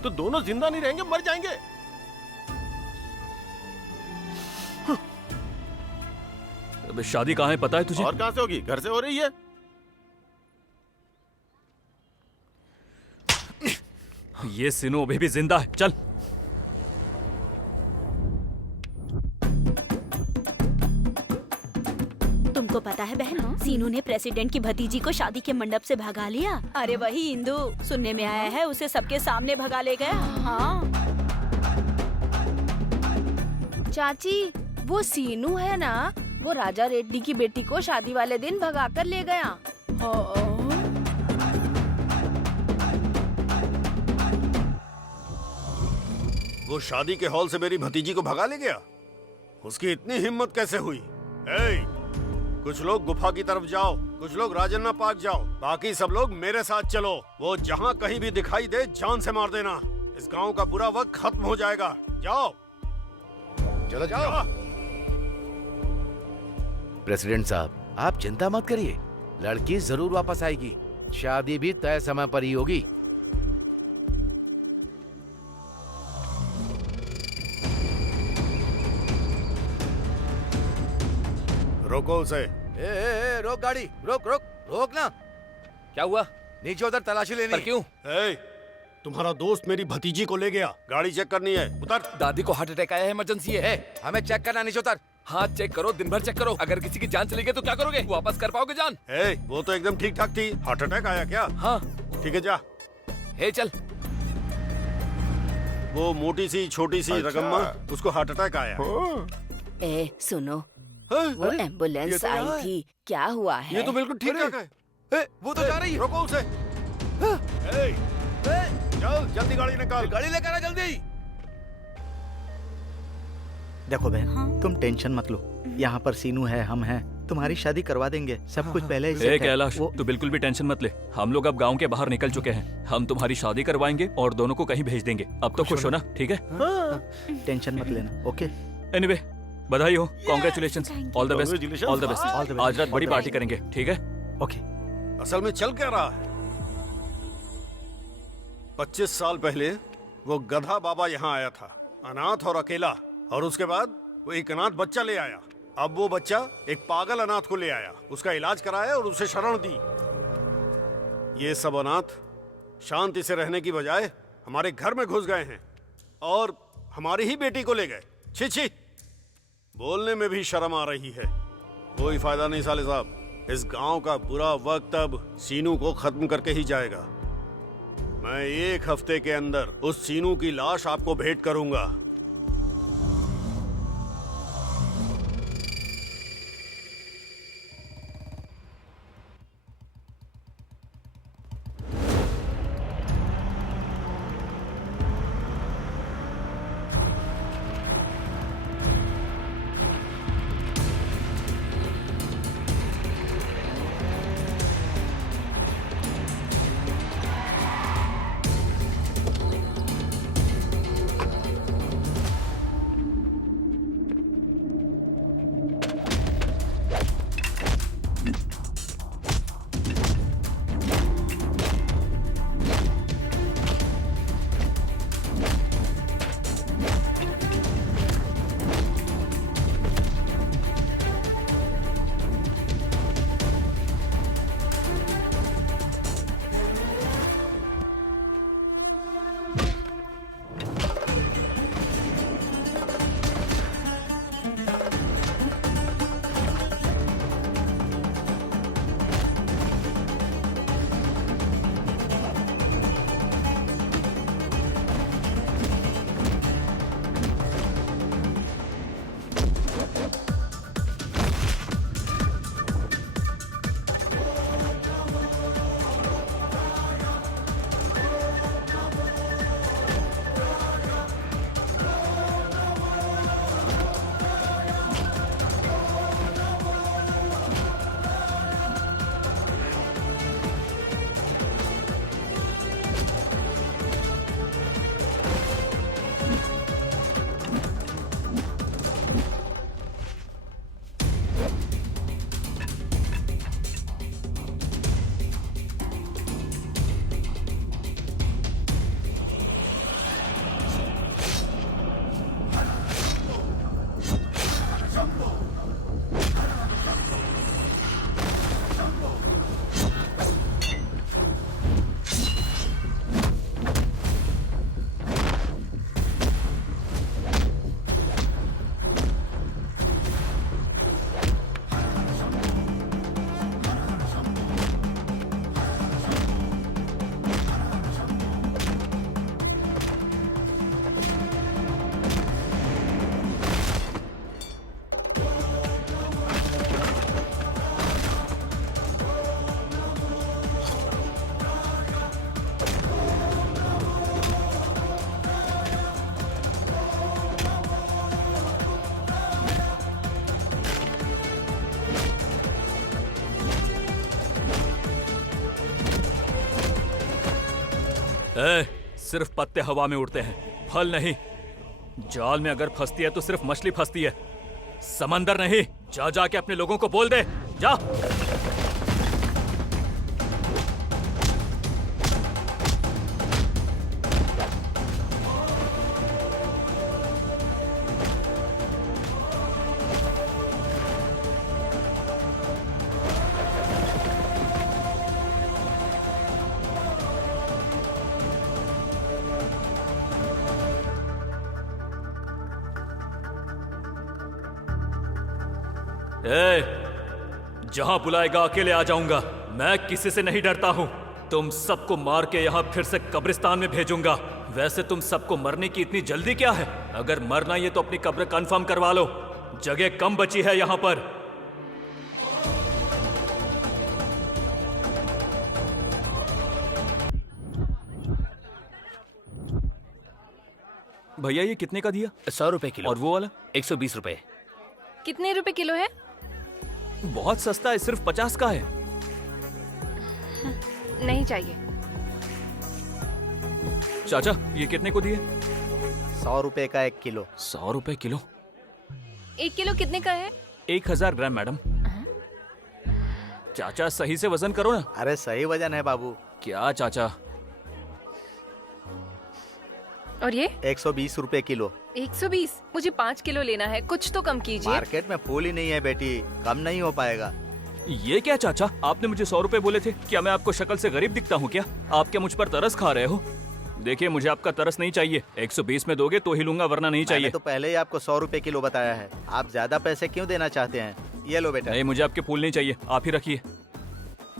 तो दोनों जिंदा नहीं रहेंगे, मर जाएंगे। अब शादी कहाँ है पता है तुझे? और कहाँ से होगी? घर से हो रही है। ये सिनो अभी भी जिंदा है। चल। तुमको पता है बहन, सीनू ने प्रेसिडेंट की भतीजी को शादी के मंडप से भगा लिया। अरे वही इंदु, सुनने में आया है उसे सबके सामने भगा ले गया। हाँ चाची, वो सीनू है ना, वो राजा रेड्डी की बेटी को शादी वाले दिन भगा कर ले गया। वो शादी के हॉल से मेरी भतीजी को भगा ले गया? उसकी इतनी हिम्मत कैसे हुई? कुछ लोग गुफा की तरफ जाओ, कुछ लोग राजन्ना पार्क जाओ, बाकी सब लोग मेरे साथ चलो। वो जहाँ कहीं भी दिखाई दे जान से मार देना। इस गांव का बुरा वक्त खत्म हो जाएगा। जाओ चलो जाओ। प्रेसिडेंट साहब आप चिंता मत करिए, लड़की जरूर वापस आएगी। शादी भी तय समय पर ही होगी। रोको उसे। रोक गाड़ी, रोक रोक रोक ना। क्या हुआ? नीचे उधर तलाशी लेनी। पर क्यों? तुम्हारा दोस्त मेरी भतीजी को ले गया, गाड़ी चेक करनी है। उतर। दादी को हार्ट अटैक आया है, इमरजेंसी है। हमें चेक करना, नीचे उतर। हाँ चेक करो, दिन भर चेक करो। अगर किसी की जान चली गई तो क्या करोगे? वापस कर पाओगे जान? वो तो एकदम ठीक ठाक थी। हार्ट अटैक आया क्या? हाँ ठीक है जा। चल। वो मोटी सी छोटी सी रकम्मा, उसको हार्ट अटैक आया। ए सुनो, वो एम्बुलेंस आई थी, क्या हुआ है? ये तो बिल्कुल ठीक ठाक है। वो तो जा रही है। रोको उसे। चल जल्दी गाड़ी निकाल। गाड़ी लेकर आ जल्दी। देखो बहन, तुम टेंशन मत लो। यहाँ पर सीनू है, हम हैं, तुम्हारी शादी करवा देंगे। सब कुछ पहले ही सेट है। कैलाश, तू बिल्कुल भी टेंशन मत ले। हम लोग अब गांव के बाहर निकल चुके हैं। हम तुम्हारी शादी करवाएंगे और दोनों को कहीं भेज देंगे। अब तो खुश हो ना? ठीक है, टेंशन मत लेना। ओके। एनीवे, बधाई हो, congratulations, all the best, all the best. आज रात बड़ी पार्टी करेंगे, ठीक है? ओके। असल में चल क्या रहा है? 25 साल पहले वो गधा बाबा यहाँ आया था, अनाथ और अकेला, और उसके बाद वो एक अनाथ बच्चा ले आया। अब वो बच्चा एक पागल अनाथ को ले आया, उसका इलाज कराया और उसे शरण दी। ये सब अनाथ शांति से रहने की बजाय हमारे घर में घुस गए हैं और हमारी ही बेटी को ले गए। छी छी, बोलने में भी शर्म आ रही है। कोई फायदा नहीं साले साहब, इस गांव का बुरा वक्त अब सीनू को खत्म करके ही जाएगा। मैं 1 हफ्ते के अंदर उस सीनू की लाश आपको भेंट करूंगा। सिर्फ पत्ते हवा में उड़ते हैं, फल नहीं। जाल में अगर फंसती है तो सिर्फ मछली फंसती है, समंदर नहीं। जा जाके अपने लोगों को बोल दे, जा। जहां बुलाएगा अकेले आ जाऊंगा। मैं किसी से नहीं डरता हूं। तुम सबको मार के यहां फिर से कब्रिस्तान में भेजूंगा। वैसे तुम सबको मरने की इतनी जल्दी क्या है? अगर मरना ही है तो अपनी कब्र कंफर्म करवा लो, जगह कम बची है यहां पर। भैया ये कितने का दिया? 100 रुपए किलो। और वो वाला? 120 रुपए। कितने रुपए किलो है? बहुत सस्ता है, सिर्फ 50 का है। नहीं चाहिए। चाचा ये कितने को दिए? 100 रुपए का 1 किलो। 100 रुपए किलो? 1 किलो कितने का है? 1000 ग्राम मैडम। चाचा सही से वजन करो ना। अरे सही वजन है बाबू। क्या चाचा? और ये? 120 रुपए किलो। 120? मुझे 5 किलो लेना है, कुछ तो कम कीजिए। मार्केट में फूल ही नहीं है बेटी, कम नहीं हो पाएगा। ये क्या चाचा, आपने मुझे 100 रुपए बोले थे। क्या मैं आपको शक्ल से गरीब दिखता हूँ क्या? आप क्या मुझ पर तरस खा रहे हो? देखिए मुझे आपका तरस नहीं चाहिए। 120 में दोगे तो ही लूंगा, वरना नहीं चाहिए। मैंने तो पहले ही आपको 100 रुपए किलो बताया है। आप ज्यादा पैसे क्यों देना चाहते हैं? ये लो बेटा। नहीं, मुझे आपके फूल नहीं चाहिए, आप ही रखिए।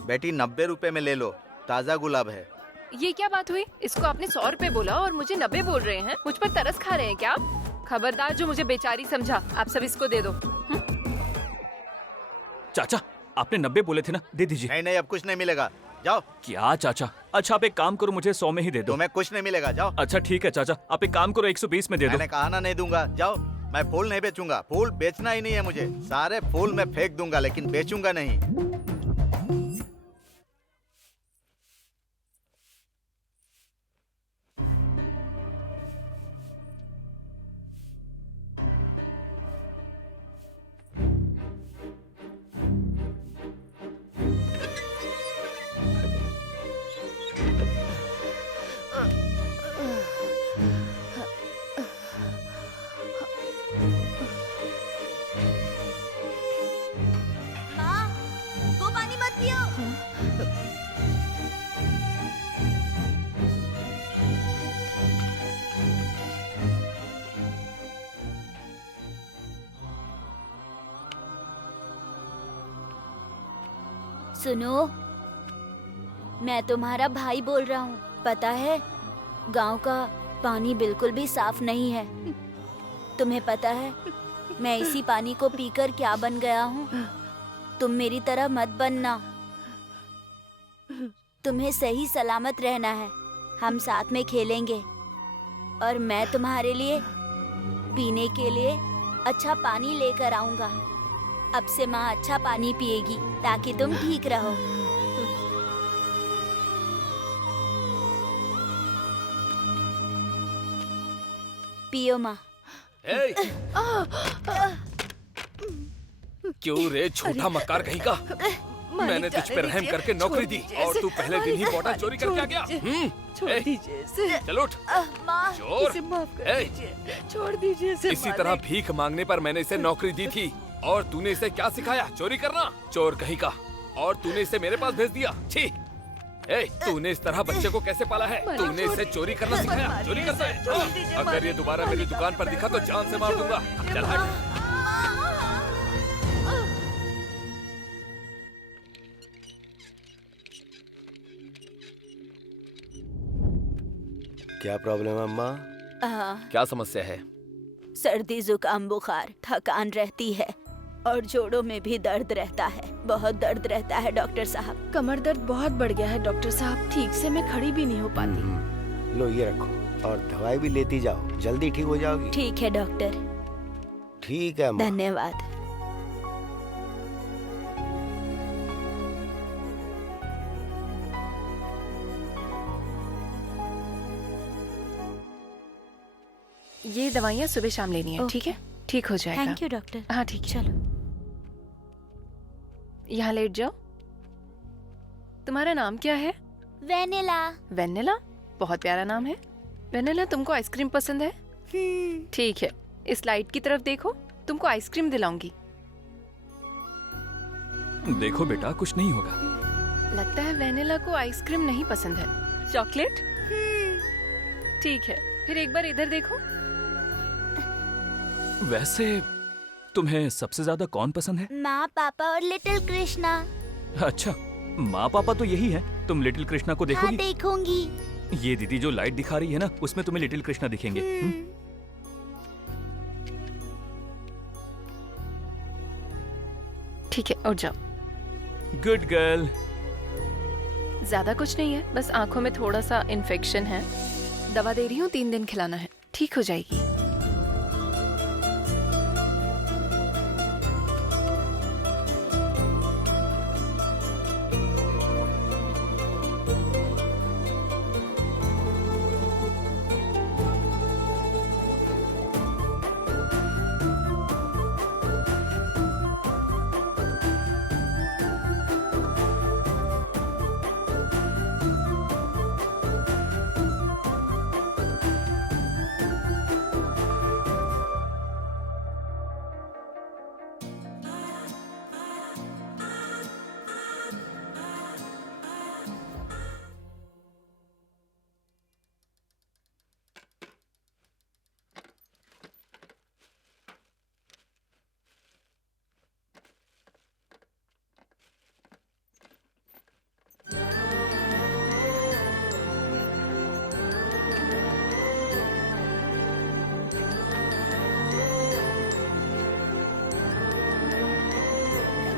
बेटी 90 रुपए में ले लो, ताज़ा गुलाब है। ये क्या बात हुई? इसको आपने 100 रुपए बोला और मुझे 90 बोल रहे हैं। मुझ पर तरस खा रहे हैं क्या आप? खबरदार जो मुझे बेचारी समझा। आप सब इसको दे दो। चाचा, आपने 90 बोले थे ना, दे दीजिए। नहीं नहीं, अब कुछ नहीं मिलेगा, जाओ। क्या चाचा? अच्छा आप एक काम करो, मुझे 100 में ही दे दो। तुम्हें कुछ नहीं मिलेगा, जाओ। अच्छा ठीक है चाचा, आप एक काम करो, 120 में दे दो। मैंने कहा ना नहीं दूंगा, जाओ। मैं फूल नहीं बेचूंगा, फूल बेचना ही नहीं है मुझे। सारे फूल मैं फेंक दूंगा, लेकिन बेचूंगा नहीं। माँ, वो पानी मत पियो। सुनो, मैं तुम्हारा भाई बोल रहा हूँ। पता है, गांव का पानी बिल्कुल भी साफ नहीं है। तुम्हें पता है मैं इसी पानी को पीकर क्या बन गया हूँ? तुम मेरी तरह मत बनना। तुम्हें सही सलामत रहना है। हम साथ में खेलेंगे और मैं तुम्हारे लिए पीने के लिए अच्छा पानी लेकर आऊंगा। अब से माँ अच्छा पानी पिएगी ताकि तुम ठीक रहो। पियो माँ। क्यों रे छोटा मक्कार कहीं का? मैंने तुझ पे रहम करके नौकरी दी और तू पहले दिन ही बॉटल चोरी करके आ गया। छोड़ दीजिए इसे। चल उठ। माँ, चोर। इसे माफ कर दीजिए। छोड़ दीजिए इसे। इसी तरह भीख मांगने पर मैंने इसे नौकरी दी थी और तूने इसे क्या सिखाया? चोरी करना। चोर कहीं का। और तूने इसे मेरे पास भेज दिया। छी। तूने इस तरह बच्चे को कैसे पाला है? तूने इसे चोरी करना सिखाया? चोरी करता है? अगर ये दोबारा मेरी दुकान पर दिखा तो जान से मार दूंगा। चल हट। क्या प्रॉब्लम है अम्मा? क्या समस्या है? सर्दी, जुकाम, बुखार, थकान रहती है और जोड़ों में भी दर्द रहता है। बहुत दर्द रहता है डॉक्टर साहब। कमर दर्द बहुत बढ़ गया है डॉक्टर साहब। ठीक से मैं खड़ी भी नहीं हो पाती। लो ये रखो और दवाई भी लेती जाओ, जल्दी ठीक हो जाओगी। ठीक है डॉक्टर। ठीक है अम्मा। धन्यवाद। ये दवाइयाँ सुबह शाम लेनी है, ठीक है? ठीक हो जाएगा। Thank you doctor. हाँ ठीक है। चलो यहाँ लेट जाओ। तुम्हारा नाम क्या है? वेनिला। वेनिला? बहुत प्यारा नाम है। वेनिला, तुमको आइसक्रीम पसंद है? ठीक है, इस लाइट की तरफ देखो, तुमको आइसक्रीम दिलाऊंगी। देखो बेटा, कुछ नहीं होगा। लगता है वेनिला को आइसक्रीम नहीं पसंद है। चॉकलेट? ठीक है, फिर एक बार इधर देखो। वैसे तुम्हें सबसे ज्यादा कौन पसंद है? माँ, पापा और लिटिल कृष्णा। अच्छा, माँ पापा तो यही है। तुम लिटिल कृष्णा को हाँ, देखोगी? देखूंगी। ये दीदी जो लाइट दिखा रही है ना, उसमें तुम्हें लिटिल कृष्णा दिखेंगे। ठीक है, उठ जाओ। Good girl. ज्यादा कुछ नहीं है, बस आंखों में थोड़ा सा इन्फेक्शन है। दवा दे रही हूँ, 3 दिन खिलाना है, ठीक हो जाएगी।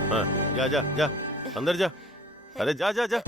हाँ, जा जा जा अंदर जा। अरे जा जा जा।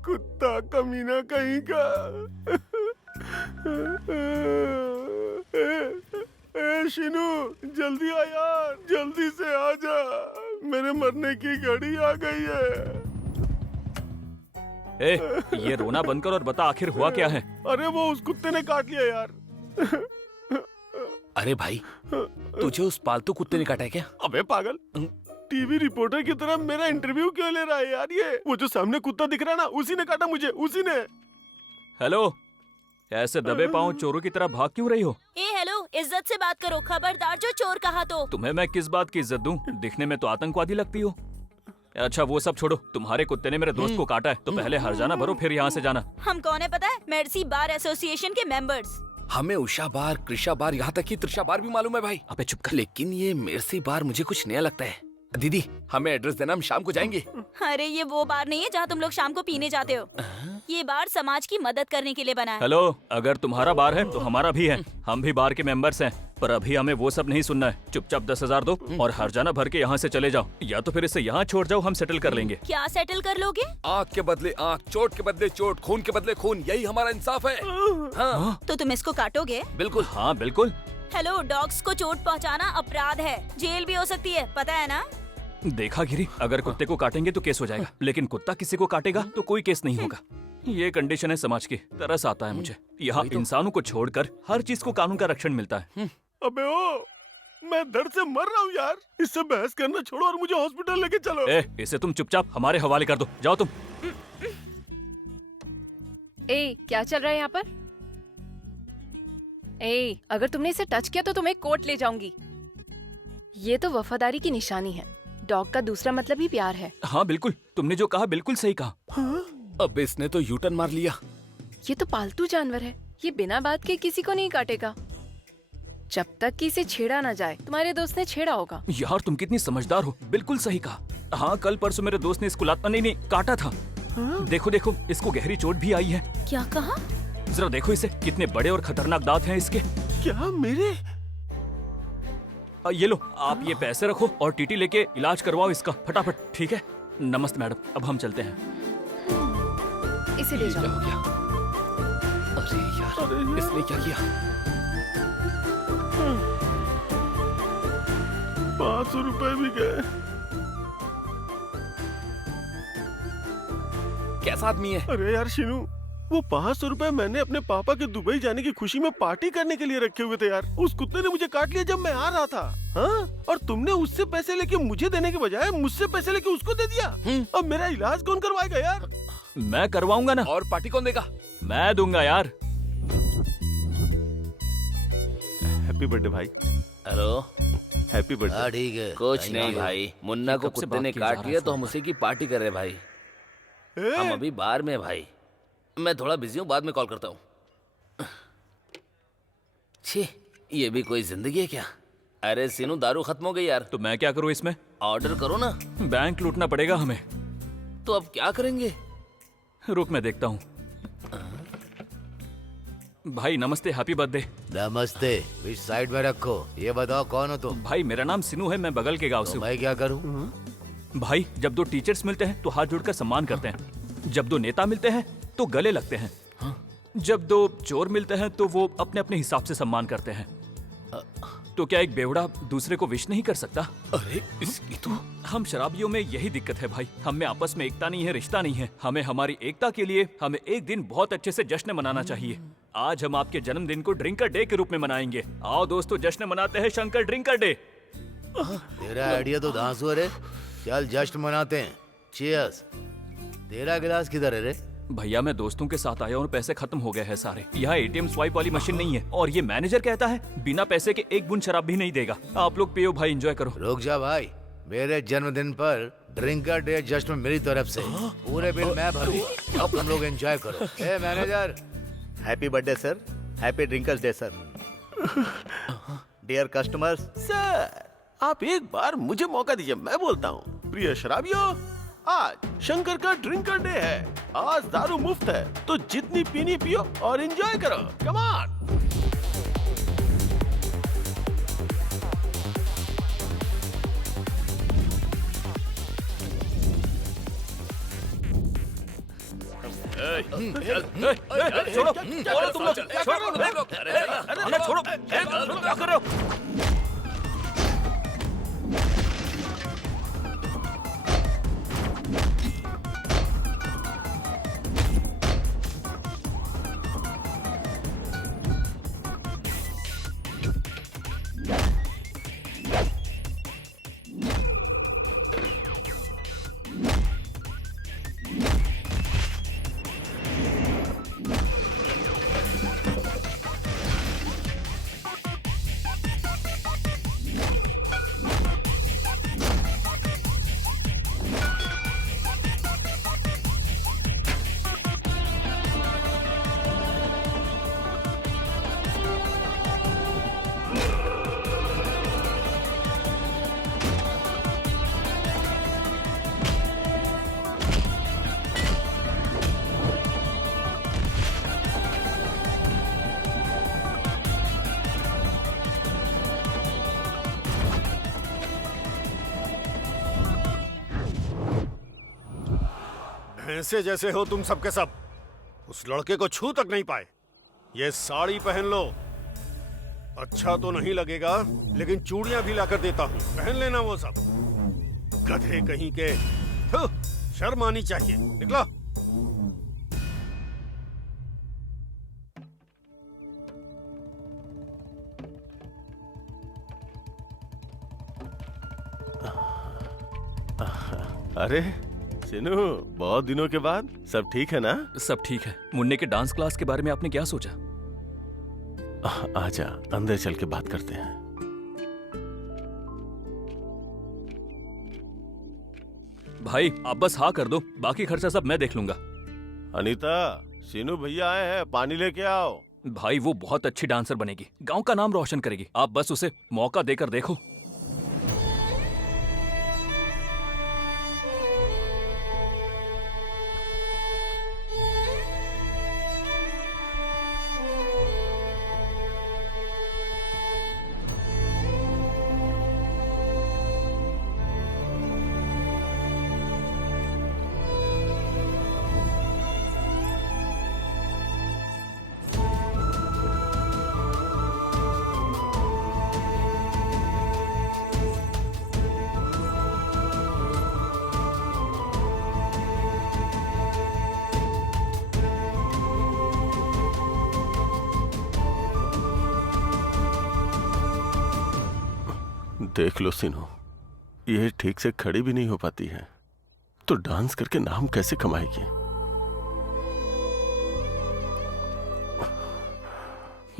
कुत्ता कमीना कहीं का। शिनू जल्दी आ यार, जल्दी से आ जा, मेरे मरने की घड़ी आ गई है। ये रोना बंद कर और बता आखिर हुआ क्या है। अरे वो उस कुत्ते ने काट लिया यार। अरे भाई, तुझे उस पालतू कुत्ते ने काटा है क्या? अबे पागल, टीवी रिपोर्टर की तरह मेरा इंटरव्यू क्यों ले रहा है यार? ये वो जो सामने कुत्ता दिख रहा है ना, उसी ने काटा मुझे, उसी ने। हेलो, ऐसे दबे पांव चोरों की तरह भाग क्यों रही हो? हेलो, इज्जत से बात करो, खबरदार जो चोर कहा तो। तुम्हें मैं किस बात की इज्जत दूं? दिखने में तो आतंकवादी लगती हो। अच्छा वो सब छोड़ो, तुम्हारे कुत्ते ने मेरे दोस्त को काटा है तो पहले हर्जाना भरो फिर यहाँ से जाना। हम कौन है पता है? मेर्सी बार एसोसिएशन के मेंबर्स। हमें उषा बार, कृषा बार, यहाँ तक कि त्रिशा बार भी मालूम है भाई। अबे चुप कर। लेकिन ये मेर्सी बार मुझे कुछ नया लगता है। दीदी हमें एड्रेस देना, हम शाम को जाएंगे। अरे ये वो बार नहीं है जहाँ तुम लोग शाम को पीने जाते हो। ये बार समाज की मदद करने के लिए बना है। हेलो, अगर तुम्हारा बार है तो हमारा भी है, हम भी बार के मेंबर्स हैं। पर अभी हमें वो सब नहीं सुनना है। चुपचाप 10,000 दो और हर्जाना भर के यहाँ से चले जाओ, या तो फिर इसे यहाँ छोड़ जाओ, हम सेटल कर लेंगे। क्या सेटल कर लोगे? आँख के बदले आँख, चोट के बदले चोट, खून के बदले खून, यही हमारा इंसाफ है। हाँ। तो तुम इसको काटोगे? बिल्कुल। हाँ बिल्कुल। हेलो, डॉग्स को चोट पहुँचाना अपराध है, जेल भी हो सकती है, पता है ना? देखा गिरी, अगर कुत्ते को काटेंगे तो केस हो जाएगा, लेकिन कुत्ता किसी को काटेगा तो कोई केस नहीं होगा। ये कंडीशन है समाज की। तरस आता है मुझे, यहाँ इंसानों को छोड़कर हर चीज को कानून का रक्षण मिलता है। अबे ओ, मैं दर्द से मर रहा हूँ यार, इससे बहस करना छोड़ो और मुझे हॉस्पिटल लेके चलो। इसे तुम चुपचाप हमारे हवाले कर दो, जाओ तुम। क्या चल रहा है यहाँ पर? अगर तुमने इसे टच किया तो तुम्हें कोर्ट ले जाऊंगी। ये तो वफादारी की निशानी है। डॉग का दूसरा मतलब ही प्यार है। हाँ बिल्कुल, तुमने जो कहा बिल्कुल सही कहा। अब इसने तो यूटर्न मार लिया। ये तो पालतू जानवर है, ये बिना बात के किसी को नहीं काटेगा जब तक कि इसे छेड़ा ना जाए। तुम्हारे दोस्त ने छेड़ा होगा। यार तुम कितनी समझदार हो, बिल्कुल सही कहा। हाँ कल परसों मेरे दोस्त ने इसको नहीं काटा था। देखो देखो, इसको गहरी चोट भी आई है। क्या कहा? जरा देखो इसे, कितने बड़े और खतरनाक दांत हैं इसके। क्या मेरे? ये लो, आप ये पैसे रखो और टीटी लेके इलाज करवाओ इसका फटाफट, ठीक है? नमस्ते मैडम, अब हम चलते हैं। इसे ले जाओ। अरे यार, इसने क्या किया? 500 रुपए भी गए। कैसा आदमी है? अरे यार शिनू, वो 500 रुपए मैंने अपने पापा के दुबई जाने की खुशी में पार्टी करने के लिए रखे हुए थे यार। उस कुत्ते ने मुझे काट लिया जब मैं आ रहा था। हाँ? और तुमने उससे पैसे लेके मुझे देने के बजाय मुझसे पैसे लेके उसको दे दिया। अब मेरा इलाज कौन करवाएगा यार? मैं करवाऊंगा ना। और पार्टी कौन देगा? मैं दूंगा यार। हैप्पी बर्थडे भाई। Hello, happy birthday. ठीक है। कुछ नहीं भाई, मुन्ना को कुत्ते ने काट लिया तो हम उसी की पार्टी कर रहे भाई। हम अभी बाहर में भाई, मैं थोड़ा बिजी हूँ, बाद में कॉल करता हूँ। छी, ये भी कोई जिंदगी है क्या? अरे सीनू, दारू खत्म हो गई यार। तो मैं क्या करूँ इसमें? ऑर्डर करो ना। बैंक लूटना पड़ेगा हमें। तो अब क्या करेंगे? रुक मैं देखता हूँ। भाई नमस्ते, हैप्पी बर्थडे। नमस्ते, इस साइड में रखो। ये बताओ कौन हो तुम? भाई मेरा नाम सिनू है, मैं बगल के गांव से हूँ। मैं क्या करूँ? भाई जब दो टीचर्स मिलते हैं तो हाथ जोड़कर सम्मान करते हैं, जब दो नेता मिलते हैं तो गले लगते हैं, जब दो चोर मिलते हैं तो वो अपने अपने हिसाब से सम्मान करते हैं। तो क्या एक बेवड़ा दूसरे को विश नहीं कर सकता? अरे इसकी तो हम शराबियों में यही दिक्कत है भाई, हम में आपस में एकता नहीं है, रिश्ता नहीं है। हमें हमारी एकता के लिए हमें एक दिन बहुत अच्छे से जश्न मनाना चाहिए। आज हम आपके जन्मदिन को ड्रिंकर डे के रूप में मनाएंगे। आओ दोस्तों, जश्न मनाते हैं शंकर ड्रिंकर डे। तेरा आइडिया तो धांसू है रे। चल जश्न मनाते हैं। चीयर्स। तेरा गिलास किधर है रे? भैया मैं दोस्तों के साथ आया और पैसे खत्म हो गए हैं सारे। यहाँ एटीएम स्वाइप वाली मशीन नहीं है और ये मैनेजर कहता है बिना पैसे के एक बूंद शराब भी नहीं देगा। आप लोग पियो भाई, एंजॉय करो। रुक जा भाई, मेरे जन्मदिन पर ड्रिंकर डे जश्न मेरी तरफ से, पूरे बिल मैं भरूंगा। अब तुम लोग एंजॉय करो। ए manager, happy birthday sir, happy drinkers day sir. Dear customers. Sir आप एक बार मुझे मौका दीजिए, मैं बोलता हूँ। प्रिय शराबियों, आज शंकर का ड्रिंकर डे है। आज दारू मुफ्त है, तो जितनी पीनी पियो और एंजॉय करो। Come on. छोड़ो, तुम लोग छोड़ो, क्या कर रहे हो? भैंसे जैसे हो तुम सबके सब। उस लड़के को छू तक नहीं पाए। ये साड़ी पहन लो। अच्छा तो नहीं लगेगा, लेकिन चूड़ियां भी लाकर देता हूँ, पहन लेना वो सब। गधे कहीं के। शर्म आनी चाहिए। निकलो। अरे सिनू, बहुत दिनों के बाद। सब ठीक है ना? सब ठीक है। मुन्ने के डांस क्लास के बारे में आपने क्या सोचा? आजा, अंदर चल के बात करते हैं। भाई आप बस हाँ कर दो, बाकी खर्चा सब मैं देख लूंगा। अनीता, सिनू भैया आए हैं, पानी लेके आओ। भाई वो बहुत अच्छी डांसर बनेगी, गांव का नाम रोशन करेगी। आप बस उसे मौका देकर देखो। देख लो सिनू, ये ठीक से खड़ी भी नहीं हो पाती है, तो डांस करके नाम कैसे कमाएगी?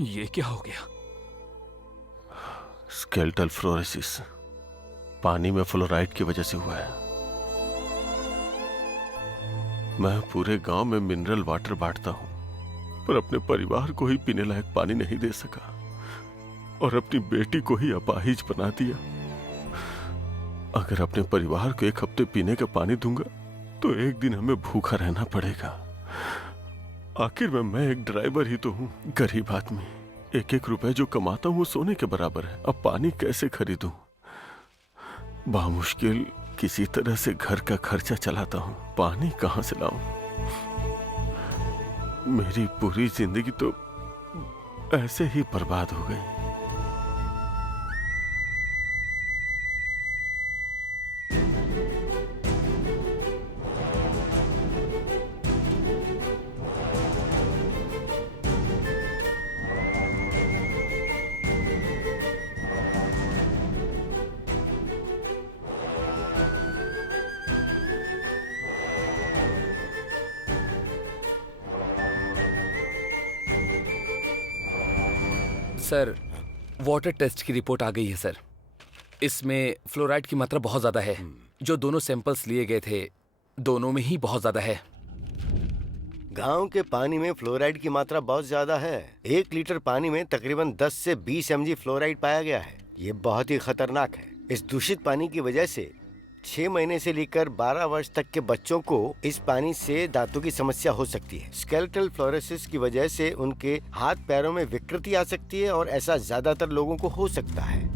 ये क्या हो गया? स्केलेटल फ्लोरोसिस, पानी में फ्लोराइड की वजह से हुआ है। मैं पूरे गांव में मिनरल वाटर बांटता हूं, पर अपने परिवार को ही पीने लायक पानी नहीं दे सका और अपनी बेटी को ही अपाहिज बना दिया। अगर अपने परिवार को एक हफ्ते पीने का पानी दूंगा तो एक दिन हमें भूखा रहना पड़ेगा। आखिर में मैं एक ड्राइवर ही तो हूँ, गरीब आदमी। एक एक रुपए जो कमाता हूँ वो सोने के बराबर है। अब पानी कैसे खरीदूं? बामुश्किल किसी तरह से घर का खर्चा चलाता हूँ, पानी कहाँ से लाऊं? मेरी पूरी जिंदगी तो ऐसे ही बर्बाद हो गई। सर, वाटर टेस्ट की रिपोर्ट आ गई है सर। इसमें फ्लोराइड की मात्रा बहुत ज्यादा है। जो दोनों सैंपल्स लिए गए थे, दोनों में ही बहुत ज्यादा है। गांव के पानी में फ्लोराइड की मात्रा बहुत ज्यादा है। 1 लीटर पानी में तकरीबन 10 से 20 mg फ्लोराइड पाया गया है। ये बहुत ही खतरनाक है। इस दूषित पानी की वजह से 6 महीने से लेकर 12 वर्ष तक के बच्चों को इस पानी से दांतों की समस्या हो सकती है। स्केलेटल फ्लोरोसिस की वजह से उनके हाथ पैरों में विकृति आ सकती है और ऐसा ज्यादातर लोगों को हो सकता है।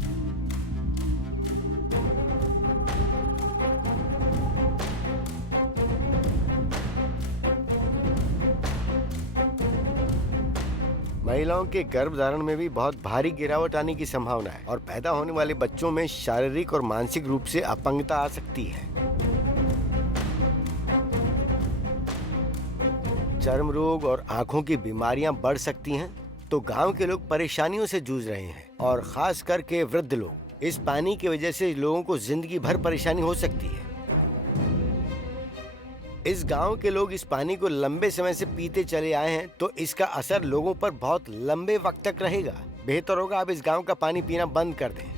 महिलाओं के गर्भधारण में भी बहुत भारी गिरावट आने की संभावना है और पैदा होने वाले बच्चों में शारीरिक और मानसिक रूप से अपंगता आ सकती है। चर्म रोग और आंखों की बीमारियां बढ़ सकती हैं। तो गांव के लोग परेशानियों से जूझ रहे हैं और खास करके वृद्ध लोग। इस पानी की वजह से लोगों को जिंदगी भर परेशानी हो सकती है। इस गांव के लोग इस पानी को लंबे समय से पीते चले आए हैं, तो इसका असर लोगों पर बहुत लंबे वक्त तक रहेगा। बेहतर होगा आप इस गांव का पानी पीना बंद कर दें।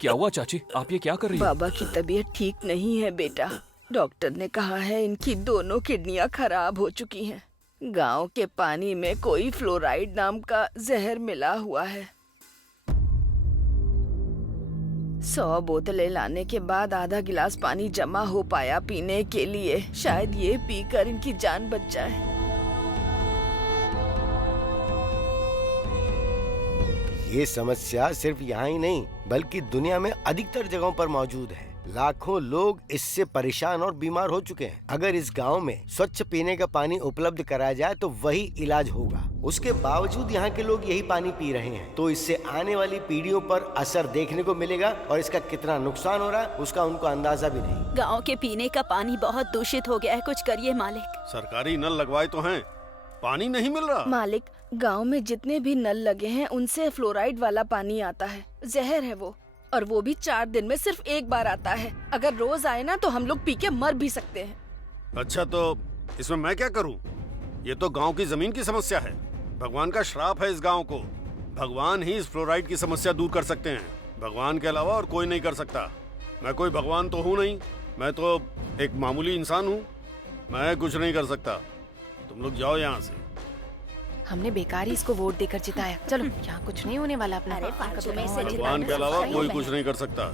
क्या हुआ चाची, आप ये क्या कर रही हो? बाबा की तबीयत ठीक नहीं है बेटा। डॉक्टर ने कहा है इनकी दोनों किडनियां खराब हो चुकी हैं। गांव के पानी में कोई फ्लोराइड नाम का जहर मिला हुआ है। 100 बोतलें लाने के बाद आधा गिलास पानी जमा हो पाया पीने के लिए। शायद ये पीकर इनकी जान बच जाए। ये समस्या सिर्फ यहाँ ही नहीं बल्कि दुनिया में अधिकतर जगहों पर मौजूद है। लाखों लोग इससे परेशान और बीमार हो चुके हैं। अगर इस गांव में स्वच्छ पीने का पानी उपलब्ध कराया जाए तो वही इलाज होगा। उसके बावजूद यहाँ के लोग यही पानी पी रहे हैं। तो इससे आने वाली पीढ़ियों पर असर देखने को मिलेगा और इसका कितना नुकसान हो रहा है उसका उनको अंदाजा भी नहीं। गांव के पीने का पानी बहुत दूषित हो गया है। कुछ करिए मालिक। सरकारी नल लगवाए तो हैं, पानी नहीं मिल रहा। मालिक, गांव में जितने भी नल लगे हैं उनसे फ्लोराइड वाला पानी आता है। जहर है वो, और वो भी 4 दिन में सिर्फ 1 बार आता है। अगर रोज आए ना तो हम लोग पी के मर भी सकते हैं। अच्छा, तो इसमें मैं क्या करूं? ये तो गांव की जमीन की समस्या है। भगवान का श्राप है इस गांव को। भगवान ही इस फ्लोराइड की समस्या दूर कर सकते हैं। भगवान के अलावा और कोई नहीं कर सकता। मैं कोई भगवान तो हूँ नहीं, मैं तो एक मामूली इंसान हूँ। मैं कुछ नहीं कर सकता। तुम लोग जाओ यहाँ से। हमने बेकार ही इसको वोट देकर जिताया। चलो, यहाँ कुछ नहीं होने वाला अपना। भगवान के अलावा कोई कुछ नहीं कर सकता।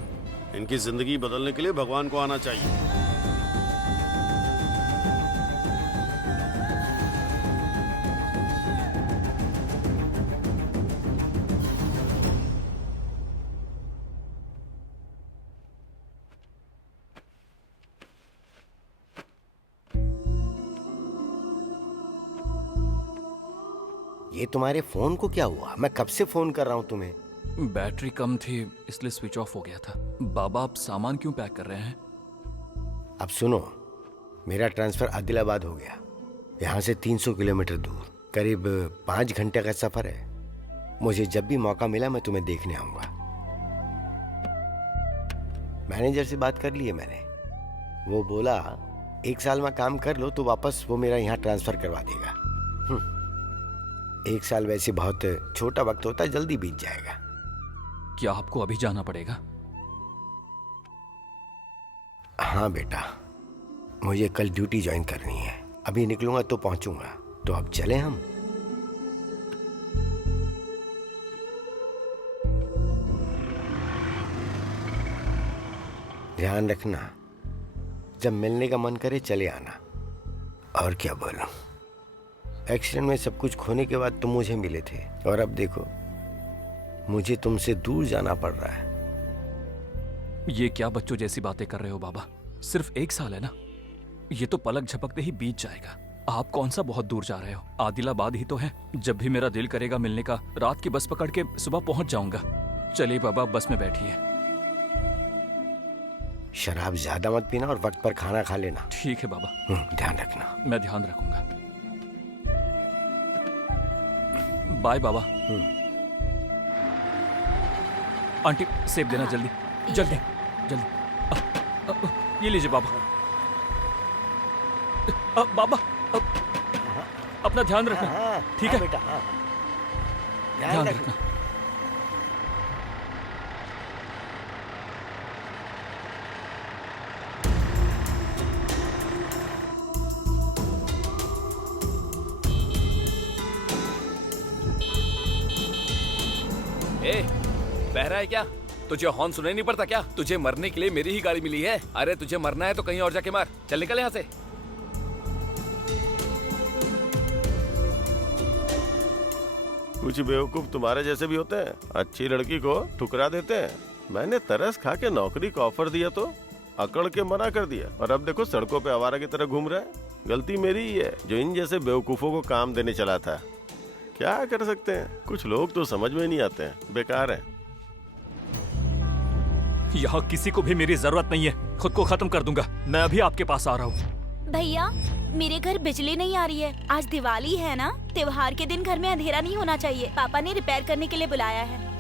इनकी जिंदगी बदलने के लिए भगवान को आना चाहिए। ये तुम्हारे फोन को क्या हुआ? मैं कब से फोन कर रहा हूँ तुम्हें। बैटरी कम थी इसलिए स्विच ऑफ हो गया था। बाबा, आप सामान क्यों पैक कर रहे हैं? अब सुनो, मेरा ट्रांसफर आदिलाबाद हो गया। यहाँ से 300 किलोमीटर दूर, करीब 5 घंटे का सफर है। मुझे जब भी मौका मिला मैं तुम्हें देखने आऊंगा। मैनेजर से बात कर ली है मैंने। वो बोला 1 साल में काम कर लो तो वापस वो मेरा यहाँ ट्रांसफर करवा देगा। 1 साल वैसे बहुत छोटा वक्त होता है, जल्दी बीत जाएगा। क्या आपको अभी जाना पड़ेगा? हाँ बेटा, मुझे कल ड्यूटी ज्वाइन करनी है। अभी निकलूंगा तो पहुंचूंगा। तो अब चले हम। ध्यान रखना, जब मिलने का मन करे चले आना। और क्या बोलूं, एक्सीडेंट में सब कुछ खोने के बाद तुम मुझे मिले थे और अब देखो मुझे तुमसे दूर जाना पड़ रहा है। ये क्या बच्चों जैसी बातें कर रहे हो बाबा? सिर्फ 1 साल है ना, ये तो पलक झपकते ही बीत जाएगा। आप कौन सा बहुत दूर जा रहे हो? आदिलाबाद ही तो है। जब भी मेरा दिल करेगा मिलने का, रात की बस पकड़ के सुबह पहुंच जाऊंगा। चलिए बाबा, बस में बैठिए। शराब ज्यादा मत पीना और वक्त पर खाना खा लेना। ठीक है बाबा। ध्यान रखना। मैं ध्यान रखूंगा। बाय बाबा। आंटी, सेब देना जल्दी जल्दी जल्दी। ये लीजिए बाबा। बाबा अपना ध्यान रखना, ठीक है बेटा? ध्यान रखना। बह रहा है क्या? तुझे हॉर्न सुनाई नहीं पड़ता क्या? तुझे मरने के लिए मेरी ही गाड़ी मिली है। अरे तुझे मरना है तो कहीं और जाके मार। चल निकल यहाँ से। कुछ बेवकूफ तुम्हारे जैसे भी होते हैं, अच्छी लड़की को ठुकरा देते हैं। मैंने तरस खा के नौकरी का ऑफर दिया तो अकड़ के मना कर दिया, और अब देखो सड़कों पे आवारा की तरह घूम रहा है। गलती मेरी ही है जो इन जैसे बेवकूफों को काम देने चला था। क्या कर सकते हैं, कुछ लोग तो समझ में नहीं आते हैं, बेकार हैं। यहाँ किसी को भी मेरी जरूरत नहीं है, खुद को खत्म कर दूंगा। मैं अभी आपके पास आ रहा हूँ। भैया मेरे घर बिजली नहीं आ रही है। आज दिवाली है ना, त्योहार के दिन घर में अंधेरा नहीं होना चाहिए। पापा ने रिपेयर करने के लिए बुलाया है।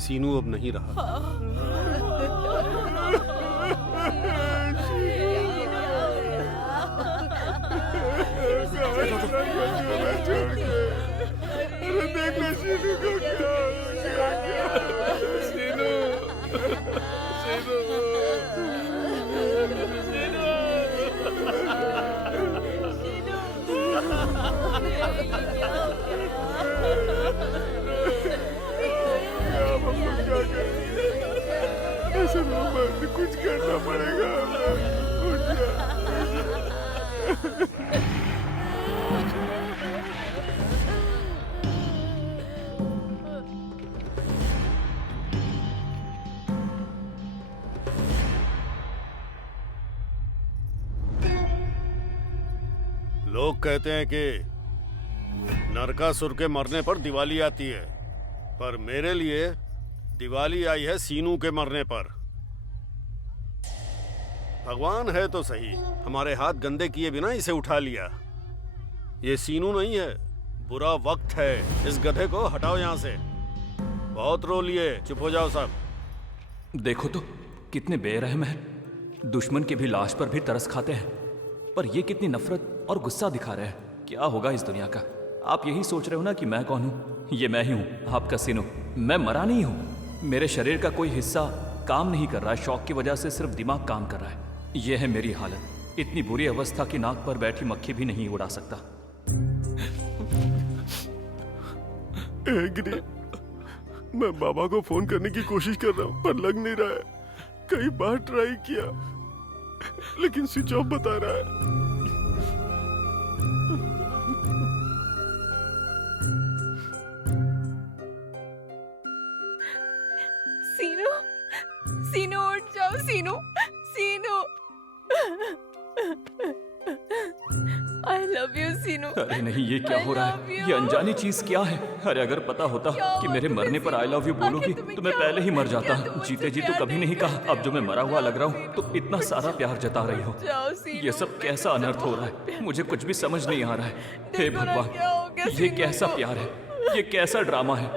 सीनू अब नहीं रहा। अरे देख ले सीनू को क्या हो गया। सीनू, ऐसे कुछ करना पड़ेगा। लोग कहते हैं कि नरकासुर के मरने पर दिवाली आती है, पर मेरे लिए दिवाली आई है सीनू के मरने पर। भगवान है तो सही, हमारे हाथ गंदे किए बिना इसे उठा लिया। ये सीनू नहीं है, बुरा वक्त है। इस गधे को हटाओ यहाँ से। बहुत रो लिए, चुप हो जाओ सब। देखो तो कितने बेरहम हैं। दुश्मन की भी लाश पर भी तरस खाते हैं, पर ये कितनी नफरत और गुस्सा दिखा रहे हैं। क्या होगा इस दुनिया का? आप यही सोच रहे हो ना कि मैं कौन हूँ? ये मैं ही हूँ, आपका सीनू। मैं मरा नहीं हूँ। मेरे शरीर का कोई हिस्सा काम नहीं कर रहा है, शौक की वजह से सिर्फ दिमाग काम कर रहा है। यह है मेरी हालत। इतनी बुरी अवस्था की नाक पर बैठी मक्खी भी नहीं उड़ा सकता। गिरी, मैं बाबा को फोन करने की कोशिश कर रहा हूँ पर लग नहीं रहा है। कई बार ट्राई किया लेकिन स्विच ऑफ बता रहा है। सीनू, सीनू उठ जाओ। सीनू, सीनू, आई लव यू सीनू। अरे नहीं, ये क्या हो रहा है? ये अनजानी चीज क्या है? अरे अगर पता होता कि मेरे मरने पर आई लव यू बोलोगी तो मैं पहले ही मर जाता। जीते जी तो कभी नहीं कहा, अब जो मैं मरा हुआ लग रहा हूँ तो इतना सारा प्यार जता रही हो। ये सब कैसा अनर्थ हो रहा है? मुझे कुछ भी समझ नहीं आ रहा है। हे भगवान, ये कैसा प्यार है? ये कैसा ड्रामा है?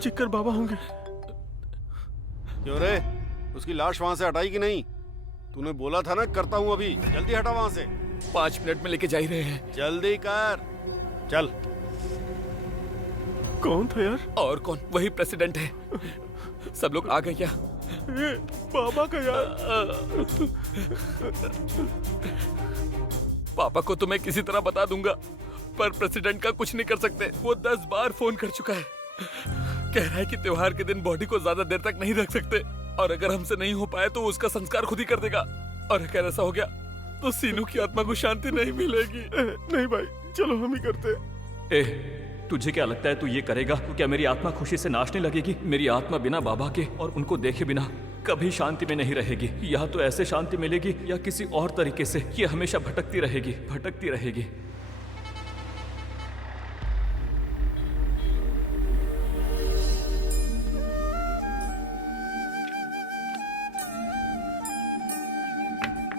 चिक्कर बाबा होंगे। क्यों रे, उसकी लाश वहां से हटाई कि नहीं? तूने बोला था ना करता हूँ अभी। जल्दी हटा वहां से। 5 मिनट में लेके जा ही रहे हैं। जल्दी कर, चल। कौन था यार? और कौन? वही प्रेसिडेंट है। सब लोग आ गए क्या? बाबा का यार। पापा को तो मैं किसी तरह बता दूंगा, पर प्रेसिडेंट का कुछ नहीं कर सकते। वो 10 बार फोन कर चुका है। कह रहा है कि त्योहार के दिन बॉडी को ज्यादा देर तक नहीं रख सकते, और अगर हमसे नहीं हो पाए तो उसका संस्कार खुद ही कर देगा। और अगर ऐसा हो गया तो सीनू की आत्मा को शांति नहीं मिलेगी। नहीं भाई, चलो हम ही करते। तुझे क्या लगता है तू ये करेगा तो क्या मेरी आत्मा खुशी से नाचने लगेगी? मेरी आत्मा बिना बाबा के और उनको देखे बिना कभी शांति में नहीं रहेगी। या तो ऐसे शांति मिलेगी या किसी और तरीके से ये हमेशा भटकती रहेगी, भटकती रहेगी।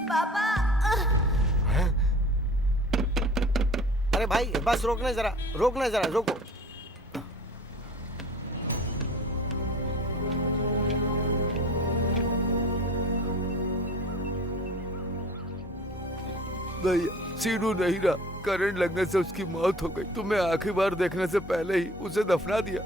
पापा अरे भाई बस रोकना जरा, रोको। भैया सीनू नहीं रहा, करंट लगने से उसकी मौत हो गई। तुम्हें आखिरी बार देखने से पहले ही उसे दफना दिया।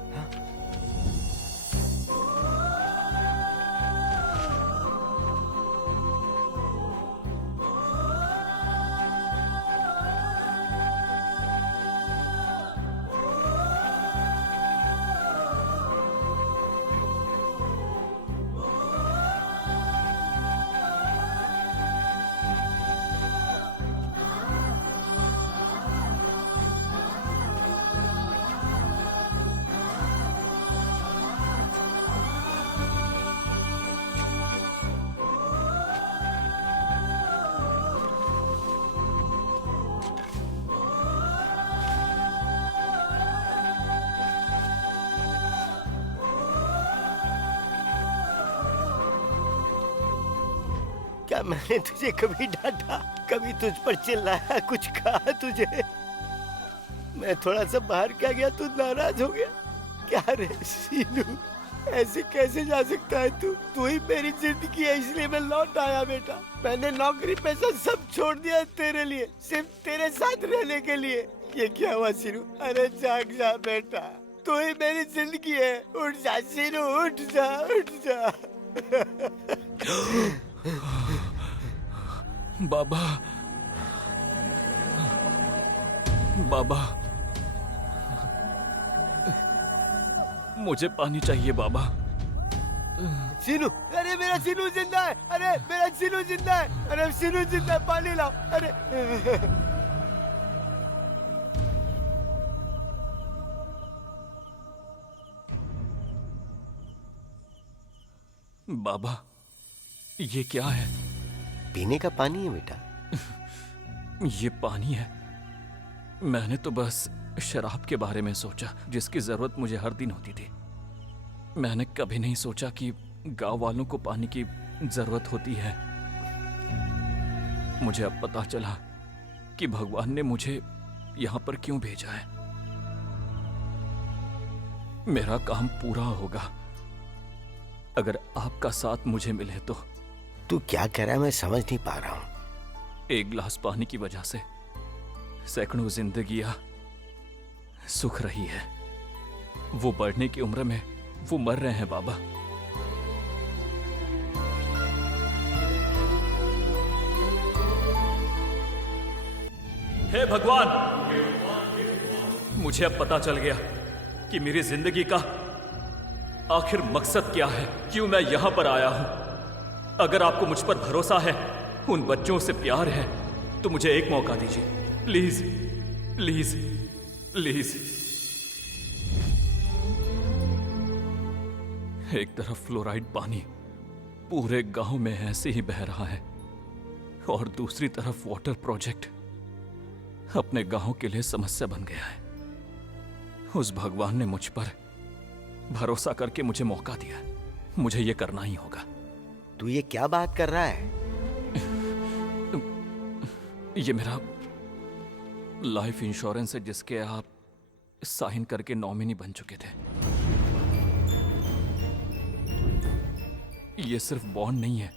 क्या मैंने तुझे कभी डांटा, कभी तुझ पर चिल्लाया, कुछ कहा तुझे? मैं थोड़ा सा बाहर क्या गया तू नाराज हो गया? क्या रे सीनू, ऐसे कैसे जा सकता है तू? तू ही मेरी जिंदगी है, इसलिए मैं लौट आया बेटा। मैंने नौकरी पैसा सब छोड़ दिया तेरे लिए, सिर्फ तेरे साथ रहने के लिए। ये क्या हुआ सीनू? अरे जाग जा बेटा, तू ही मेरी जिंदगी है। उठ जा सीनू, उठ जा, उठ जा। बाबा, बाबा, मुझे पानी चाहिए बाबा। सीनू, अरे मेरा सीनू जिंदा है, अरे मेरा सीनू जिंदा है, अरे सीनू जिंदा है, पानी लाओ। अरे बाबा, ये क्या है? पीने का पानी है बेटा। ये पानी है? मैंने तो बस शराब के बारे में सोचा, जिसकी जरूरत मुझे हर दिन होती थी। मैंने कभी नहीं सोचा कि गांव वालों को पानी की जरूरत होती है। मुझे अब पता चला कि भगवान ने मुझे यहां पर क्यों भेजा है। मेरा काम पूरा होगा अगर आपका साथ मुझे मिले तो। तू क्या कह रहा है मैं समझ नहीं पा रहा हूँ। एक गिलास पानी की वजह से सैकड़ों जिंदगियां सुख रही है। वो बढ़ने की उम्र में वो मर रहे हैं बाबा। हे भगवान, मुझे अब पता चल गया कि मेरी जिंदगी का आखिर मकसद क्या है, क्यों मैं यहां पर आया हूं। अगर आपको मुझ पर भरोसा है, उन बच्चों से प्यार है, तो मुझे एक मौका दीजिए, प्लीज प्लीज प्लीज। एक तरफ फ्लोराइड पानी पूरे गांव में ऐसे ही बह रहा है और दूसरी तरफ वाटर प्रोजेक्ट अपने गांव के लिए समस्या बन गया है। उस भगवान ने मुझ पर भरोसा करके मुझे मौका दिया, मुझे ये करना ही होगा। तू ये क्या बात कर रहा है? ये मेरा लाइफ इंश्योरेंस है जिसके आप साइन करके नॉमिनी बन चुके थे। ये सिर्फ बॉन्ड नहीं है,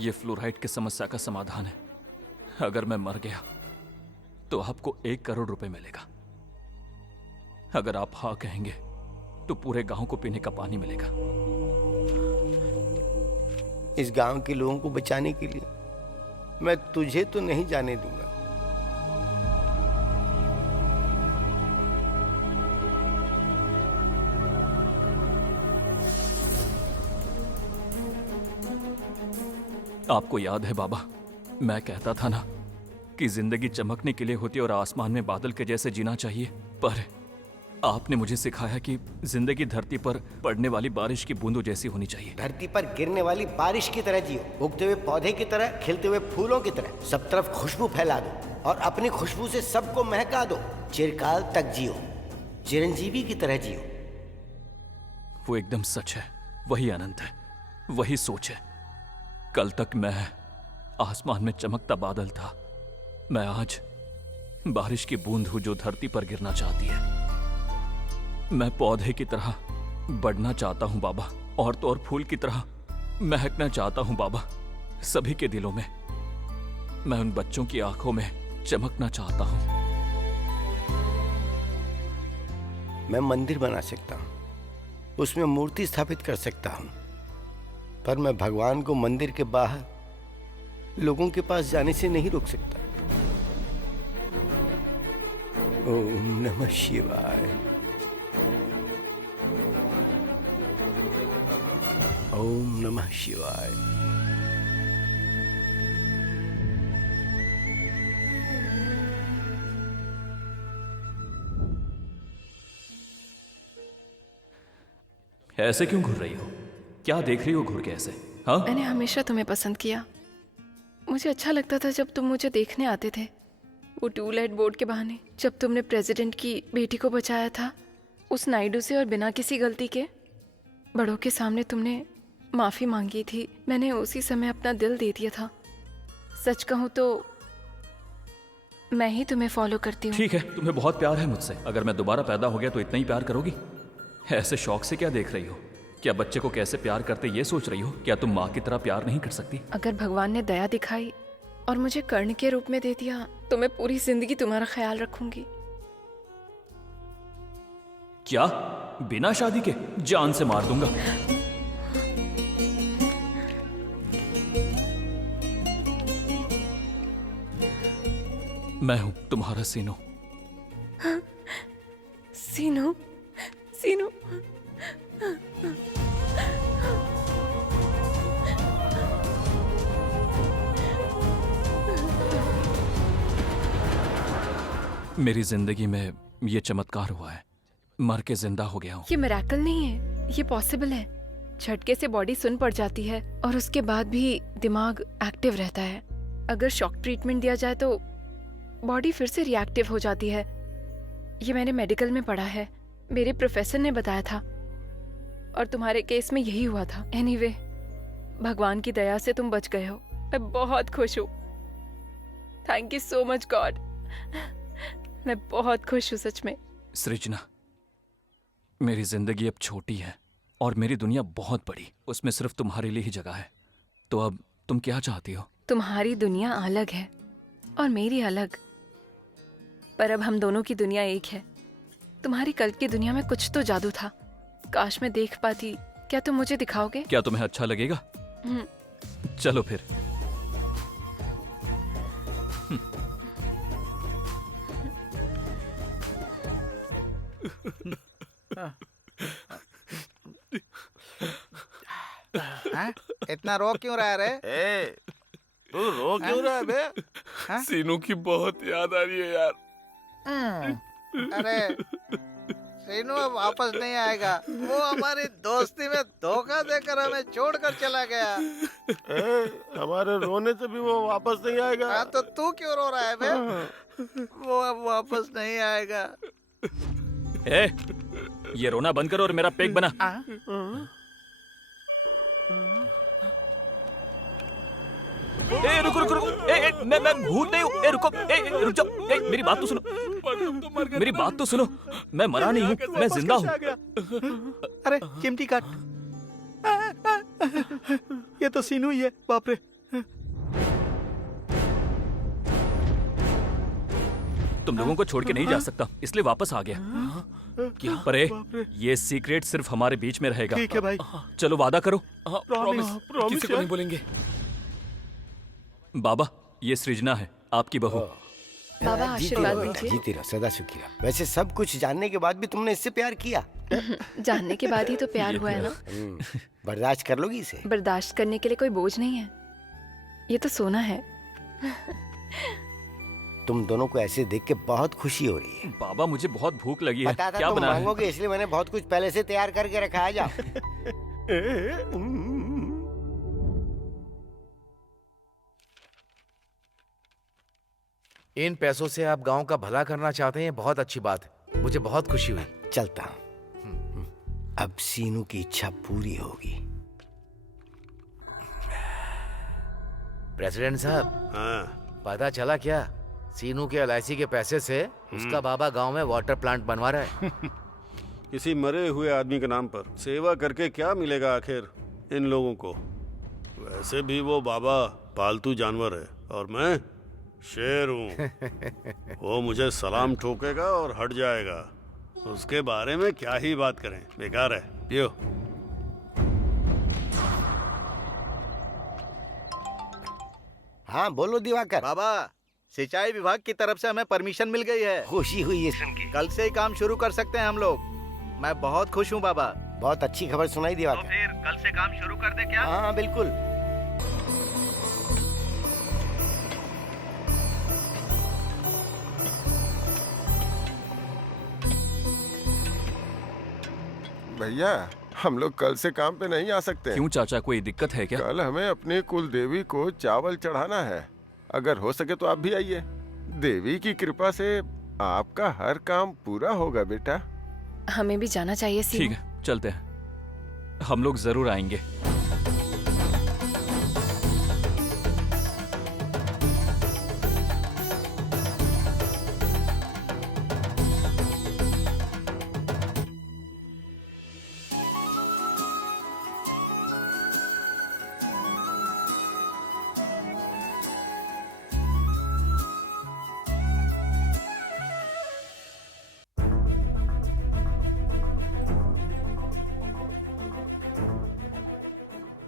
ये फ्लोराइड की समस्या का समाधान है। अगर मैं मर गया तो आपको 1 करोड़ रुपए मिलेगा। अगर आप हाँ कहेंगे तो पूरे गांव को पीने का पानी मिलेगा। इस गांव के लोगों को बचाने के लिए मैं तुझे तो नहीं जाने दूंगा। आपको याद है बाबा, मैं कहता था ना कि जिंदगी चमकने के लिए होती है और आसमान में बादल के जैसे जीना चाहिए, पर आपने मुझे सिखाया कि जिंदगी धरती पर पड़ने वाली बारिश की बूंदों जैसी होनी चाहिए। धरती पर गिरने वाली बारिश की तरह जियो, उगते हुए पौधे की तरह, खिलते हुए फूलों की तरह, सब तरफ खुशबू फैला दो और अपनी खुशबू से सबको महका दो। चिरकाल तक जियो, चिरंजीवी की तरह जियो। वो एकदम सच है, वही अनंत है, वही सोच है। कल तक मैं आसमान में चमकता बादल था, मैं आज बारिश की बूंद हूं जो धरती पर गिरना चाहती है। मैं पौधे की तरह बढ़ना चाहता हूं बाबा, और तो और फूल की तरह महकना चाहता हूं बाबा, सभी के दिलों में। मैं उन बच्चों की आंखों में चमकना चाहता हूं। मैं मंदिर बना सकता हूँ, उसमें मूर्ति स्थापित कर सकता हूँ, पर मैं भगवान को मंदिर के बाहर लोगों के पास जाने से नहीं रोक सकता। ओम नमः शिवाय, ओम नमः शिवाय। ऐसे क्यों घूर रही हो? क्या देख रही हो घूर के ऐसे? हाँ, मैंने हमेशा तुम्हें पसंद किया। मुझे अच्छा लगता था जब तुम मुझे देखने आते थे, वो टूलेट बोर्ड के बहाने। जब तुमने प्रेसिडेंट की बेटी को बचाया था उस नायडू से, और बिना किसी गलती के बड़ों के सामने तुमने माफी मांगी थी, मैंने उसी समय अपना दिल दे दिया था। सच कहूँ तो मैं ही तुम्हें फॉलो करती हूँ। ठीक है, तुम्हें बहुत प्यार है मुझसे। अगर मैं दोबारा पैदा हो गया तो इतना ही प्यार करोगी? ऐसे शौक से क्या देख रही हो? क्या बच्चे को कैसे प्यार करते ये सोच रही हो? क्या तुम माँ की तरह प्यार नहीं कर सकती? अगर भगवान ने दया दिखाई और मुझे कर्ण के रूप में दे दिया तो मैं पूरी जिंदगी तुम्हारा ख्याल रखूंगी। क्या? बिना शादी के? जान से मार दूंगा। मैं हूं तुम्हारा सीनू। सीनू, सीनू। मेरी जिंदगी में ये चमत्कार हुआ है, मर के जिंदा हो गया हूँ। ये मिरेकल नहीं है, ये पॉसिबल है। झटके से बॉडी सुन पड़ जाती है और उसके बाद भी दिमाग एक्टिव रहता है। अगर शॉक ट्रीटमेंट दिया जाए तो बॉडी फिर से रिएक्टिव हो जाती है। ये मैंने मेडिकल में पढ़ा है, मेरे प्रोफेसर ने बताया था, और तुम्हारे केस में यही हुआ था। एनीवे, भगवान की दया से तुम बच गए हो। मैं बहुत खुश हूँ। Thank you so much God. मैं बहुत खुश हूँ सच में। सृजना, मेरी जिंदगी अब छोटी है और मेरी दुनिया बहुत बड़ी, उसमें सिर्फ तुम्हारे लिए ही जगह है। तो अब तुम क्या चाहती हो? तुम्हारी दुनिया अलग है और मेरी अलग, पर अब हम दोनों की दुनिया एक है। तुम्हारी कल की दुनिया में कुछ तो जादू था, काश मैं देख पाती। क्या तुम मुझे दिखाओगे? क्या तुम्हें अच्छा लगेगा? चलो फिर। इतना रो क्यों रहा है रे? तू रो क्यों रहा है बे? सीनू की बहुत याद आ रही है यार। अरे सीनू अब वापस नहीं आएगा। वो हमारी दोस्ती में धोखा देकर हमें छोड़कर चला गया। हमारे रोने से भी वो वापस नहीं आएगा। हाँ, तो तू क्यों रो रहा है बे? वो अब वापस नहीं आएगा। ए, ये रोना बंद करो और मेरा पेक बना। ए, रुको रुको रुको। मैं भूत नहीं हूँ। ए, रुको। रुक जाओ। मेरी बात तो सुनो। मेरी बात तो सुनो। मैं मरा नहीं हूँ, मैं जिंदा हूँ। अरे चिमटी काट। ये तो सीनू ही है। बाप रे। तुम लोगों को छोड़ के नहीं जा सकता, इसलिए वापस आ गया। क्या? पर ये सीक्रेट सिर्फ हमारे बीच में रहेगा। ठीक है भाई। चलो वादा करो। प्रॉमिस, किसी को नहीं बोलेंगे। बाबा, ये सृजना है, आपकी बहू। बाबा आशीर्वाद दीजिए। जीती रहो, सदा सुखी रहो। वैसे सब कुछ जानने के बाद भी तुमने इससे प्यार किया? जानने के बाद ही तो प्यार हुआ है ना। बर्दाश्त कर लोगी इसे? बर्दाश्त करने के लिए कोई बोझ नहीं है, ये तो सोना है। तुम दोनों को ऐसे देख के बहुत खुशी हो रही है। बाबा मुझे बहुत भूख लगी है। पता था क्या तुम बना है? मांगोगे, इसलिए मैंने बहुत कुछ पहले से तैयार करके रखा है। जाओ। इन पैसों से आप गांव का भला करना चाहते हैं, बहुत अच्छी बात है। मुझे बहुत खुशी हुई। चलता हूँ। अब सीनू की इच्छा पूरी होगी। प्रेसिडेंट साहब, हाँ, पता चला क्या? सीनू के LIC के पैसे से उसका बाबा गांव में वाटर प्लांट बनवा रहा है। किसी मरे हुए आदमी के नाम पर सेवा करके क्या मिलेगा आखिर इन लोगों को? वैसे भी वो बाबा पालतू जानवर है और मैं शेर हूँ। वो मुझे सलाम ठोकेगा और हट जाएगा। उसके बारे में क्या ही बात करें, बेकार है। पियो। हाँ बोलो दिवाकर। बाबा, सिंचाई विभाग की तरफ से हमें परमिशन मिल गई है। खुशी हुई है सुन के। कल से ही काम शुरू कर सकते हैं हम लोग। मैं बहुत खुश हूँ बाबा। बहुत अच्छी खबर सुनाई दिवाकर। तो फिर कल से काम शुरू कर दे क्या? हाँ बिल्कुल। भैया, हम लोग कल से काम पे नहीं आ सकते। क्यों चाचा, कोई दिक्कत है क्या? कल हमें अपनी कुल देवी को चावल चढ़ाना है। अगर हो सके तो आप भी आइए। देवी की कृपा से आपका हर काम पूरा होगा बेटा। हमें भी जाना चाहिए सीनू। ठीक है, चलते हैं। हम लोग जरूर आएंगे।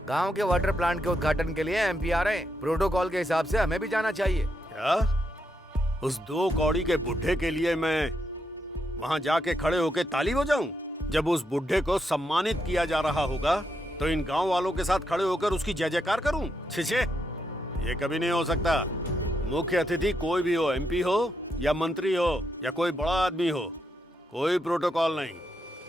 गांव के वाटर प्लांट के उद्घाटन के लिए MP आ रहे हैं। प्रोटोकॉल के हिसाब से हमें भी जाना चाहिए। क्या? उस 2 कौड़ी के बुढ़े के लिए मैं वहां जाके खड़े होके ताली बजाऊं? जब उस बुढ़े को सम्मानित किया जा रहा होगा तो इन गांव वालों के साथ खड़े होकर उसकी जय जयकार करूं? छे, ये कभी नहीं हो सकता। मुख्य अतिथि कोई भी हो, MP हो या मंत्री हो या कोई बड़ा आदमी हो, कोई प्रोटोकॉल नहीं।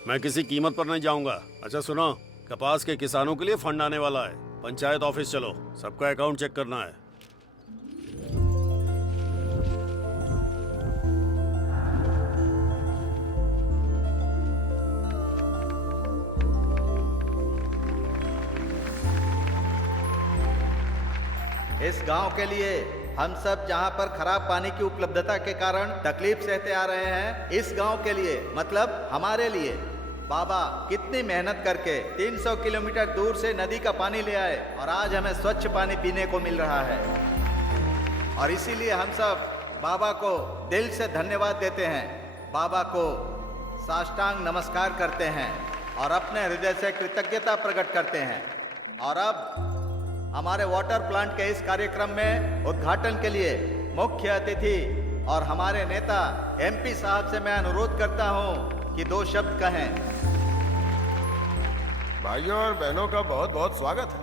मैं किसी कीमत पर नहीं जाऊंगा। अच्छा सुनो, कपास के किसानों के लिए फंड आने वाला है। पंचायत ऑफिस चलो, सबका अकाउंट चेक करना है। इस गांव के लिए हम सब जहां पर खराब पानी की उपलब्धता के कारण तकलीफ सहते आ रहे हैं, इस गांव के लिए मतलब हमारे लिए बाबा कितनी मेहनत करके 300 किलोमीटर दूर से नदी का पानी ले आए और आज हमें स्वच्छ पानी पीने को मिल रहा है। और इसीलिए हम सब बाबा को दिल से धन्यवाद देते हैं, बाबा को साष्टांग नमस्कार करते हैं और अपने हृदय से कृतज्ञता प्रकट करते हैं। और अब हमारे वाटर प्लांट के इस कार्यक्रम में उद्घाटन के लिए मुख्य अतिथि और हमारे नेता MP साहब से मैं अनुरोध करता हूं कि 2 शब्द कहें। भाइयों और बहनों का बहुत बहुत स्वागत है।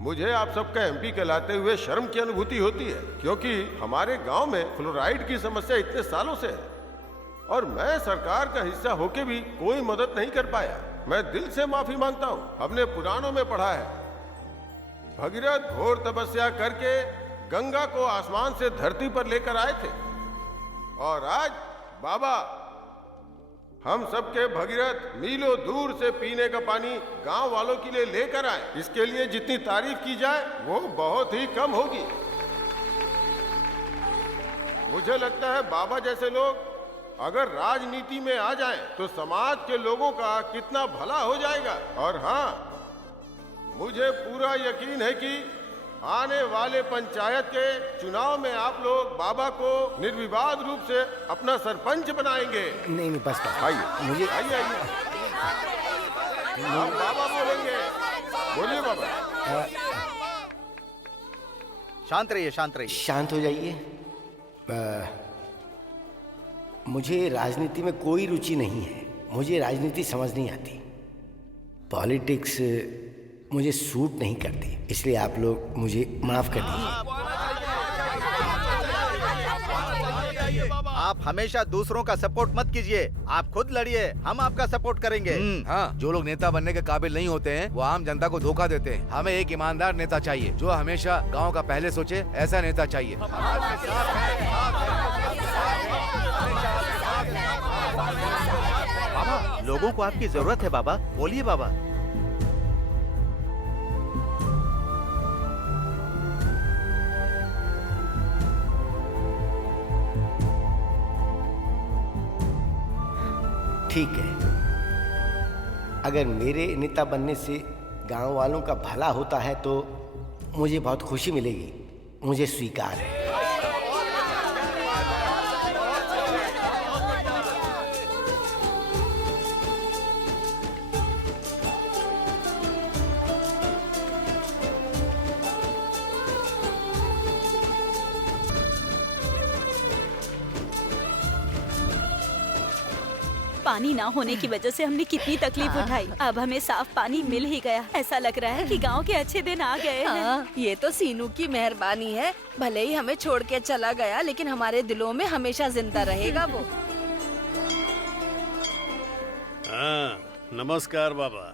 मुझे आप सबका MP कहलाते हुए शर्म की अनुभूति होती है, क्योंकि हमारे गांव में फ्लोराइड की समस्या इतने सालों से है और मैं सरकार का हिस्सा होके भी कोई मदद नहीं कर पाया। मैं दिल से माफी मांगता हूं। हमने पुराणों में पढ़ा है, भगीरथ घोर तपस्या करके गंगा को आसमान से धरती पर लेकर आए थे और आज बाबा हम सबके भगीरथ मीलों दूर से पीने का पानी गांव वालों के लिए लेकर आए। इसके लिए जितनी तारीफ की जाए वो बहुत ही कम होगी। मुझे लगता है बाबा जैसे लोग अगर राजनीति में आ जाएं तो समाज के लोगों का कितना भला हो जाएगा। और हाँ, मुझे पूरा यकीन है कि आने वाले पंचायत के चुनाव में आप लोग बाबा को निर्विवाद रूप से अपना सरपंच बनाएंगे। नहीं बस आइए, मुझे आइए आप बाबा बोलेंगे। बोलिए बाबा। शांत रहिए, शांत रहिए। शांत हो जाइए। मुझे राजनीति में कोई रुचि नहीं है। मुझे राजनीति समझ नहीं आती। पॉलिटिक्स मुझे सूट नहीं करती, इसलिए आप लोग मुझे माफ कर दीजिए। आप हमेशा दूसरों का सपोर्ट मत कीजिए, आप खुद लड़िए, हम आपका सपोर्ट करेंगे। हाँ, जो लोग नेता बनने के काबिल नहीं होते हैं वो आम जनता को धोखा देते हैं। हमें एक ईमानदार नेता चाहिए जो हमेशा गांव का पहले सोचे, ऐसा नेता चाहिए। बाबा, लोगों को आपकी जरूरत है बाबा, बोलिए बाबा। ठीक है, अगर मेरे नेता बनने से गांव वालों का भला होता है तो मुझे बहुत खुशी मिलेगी, मुझे स्वीकार है। पानी ना होने की वजह से हमने कितनी तकलीफ उठाई, अब हमें साफ पानी मिल ही गया। ऐसा लग रहा है कि गांव के अच्छे दिन आ गए हैं। हाँ, ये तो सीनू की मेहरबानी है। भले ही हमें छोड़ के चला गया, लेकिन हमारे दिलों में हमेशा जिंदा रहेगा वो। हाँ, नमस्कार बाबा।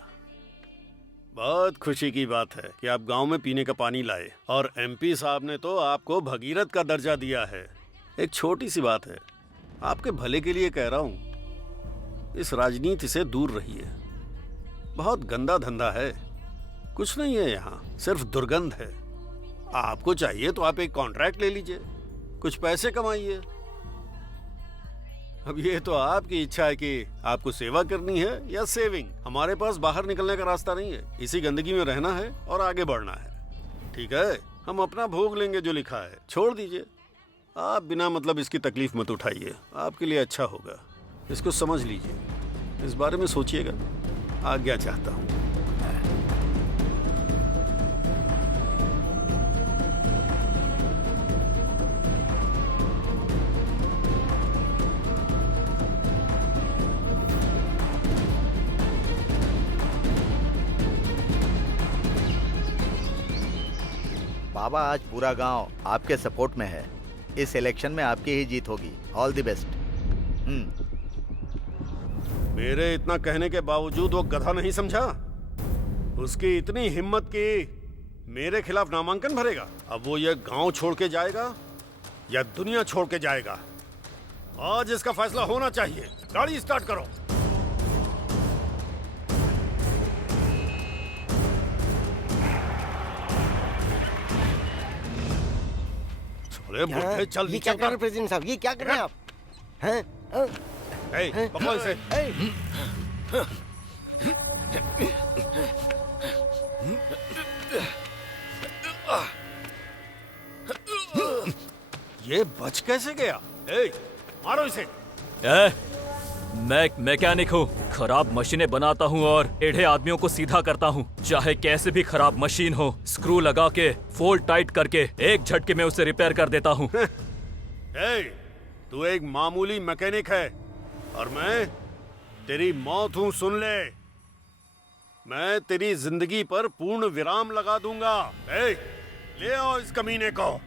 बहुत खुशी की बात है कि आप गांव में पीने का पानी लाए और एमपी साहब ने तो आपको भगीरथ का दर्जा दिया है। एक छोटी सी बात है, आपके भले के लिए कह रहा हूँ, इस राजनीति से दूर रहिए। बहुत गंदा धंधा है, कुछ नहीं है यहाँ, सिर्फ दुर्गंध है। आपको चाहिए तो आप एक कॉन्ट्रैक्ट ले लीजिए, कुछ पैसे कमाइए। अब ये तो आपकी इच्छा है कि आपको सेवा करनी है या सेविंग। हमारे पास बाहर निकलने का रास्ता नहीं है, इसी गंदगी में रहना है और आगे बढ़ना है। ठीक है, हम अपना भोग लेंगे, जो लिखा है छोड़ दीजिए। आप बिना मतलब इसकी तकलीफ मत उठाइए, आपके लिए अच्छा होगा। इसको समझ लीजिए, इस बारे में सोचिएगा। आज्ञा चाहता हूँ। बाबा, आज पूरा गांव आपके सपोर्ट में है। इस इलेक्शन में आपकी ही जीत होगी। All the best. मेरे इतना कहने के बावजूद वो गधा नहीं समझा। उसकी इतनी हिम्मत कि मेरे खिलाफ नामांकन भरेगा। अब वो ये गांव छोड़ के जाएगा या दुनिया छोड़ के जाएगा, आज इसका फैसला होना चाहिए। गाड़ी स्टार्ट करो। चले बुढ़े, चल ये क्या कर रहे हैं प्रेसिडेंट साहब, ये क्या कर रहे हैं आप? हैं? पकड़ो इसे। ये बच कैसे गया? मारो इसे। मैं एक मैकेनिक हूँ, खराब मशीनें बनाता हूँ और टेढ़े आदमियों को सीधा करता हूँ। चाहे कैसे भी खराब मशीन हो, स्क्रू लगा के फोल्ड टाइट करके एक झटके में उसे रिपेयर कर देता हूँ। तू एक मामूली मैकेनिक है और मैं तेरी मौत हूँ, सुन ले। मैं तेरी जिंदगी पर पूर्ण विराम लगा दूंगा। ले आओ इस कमीने को।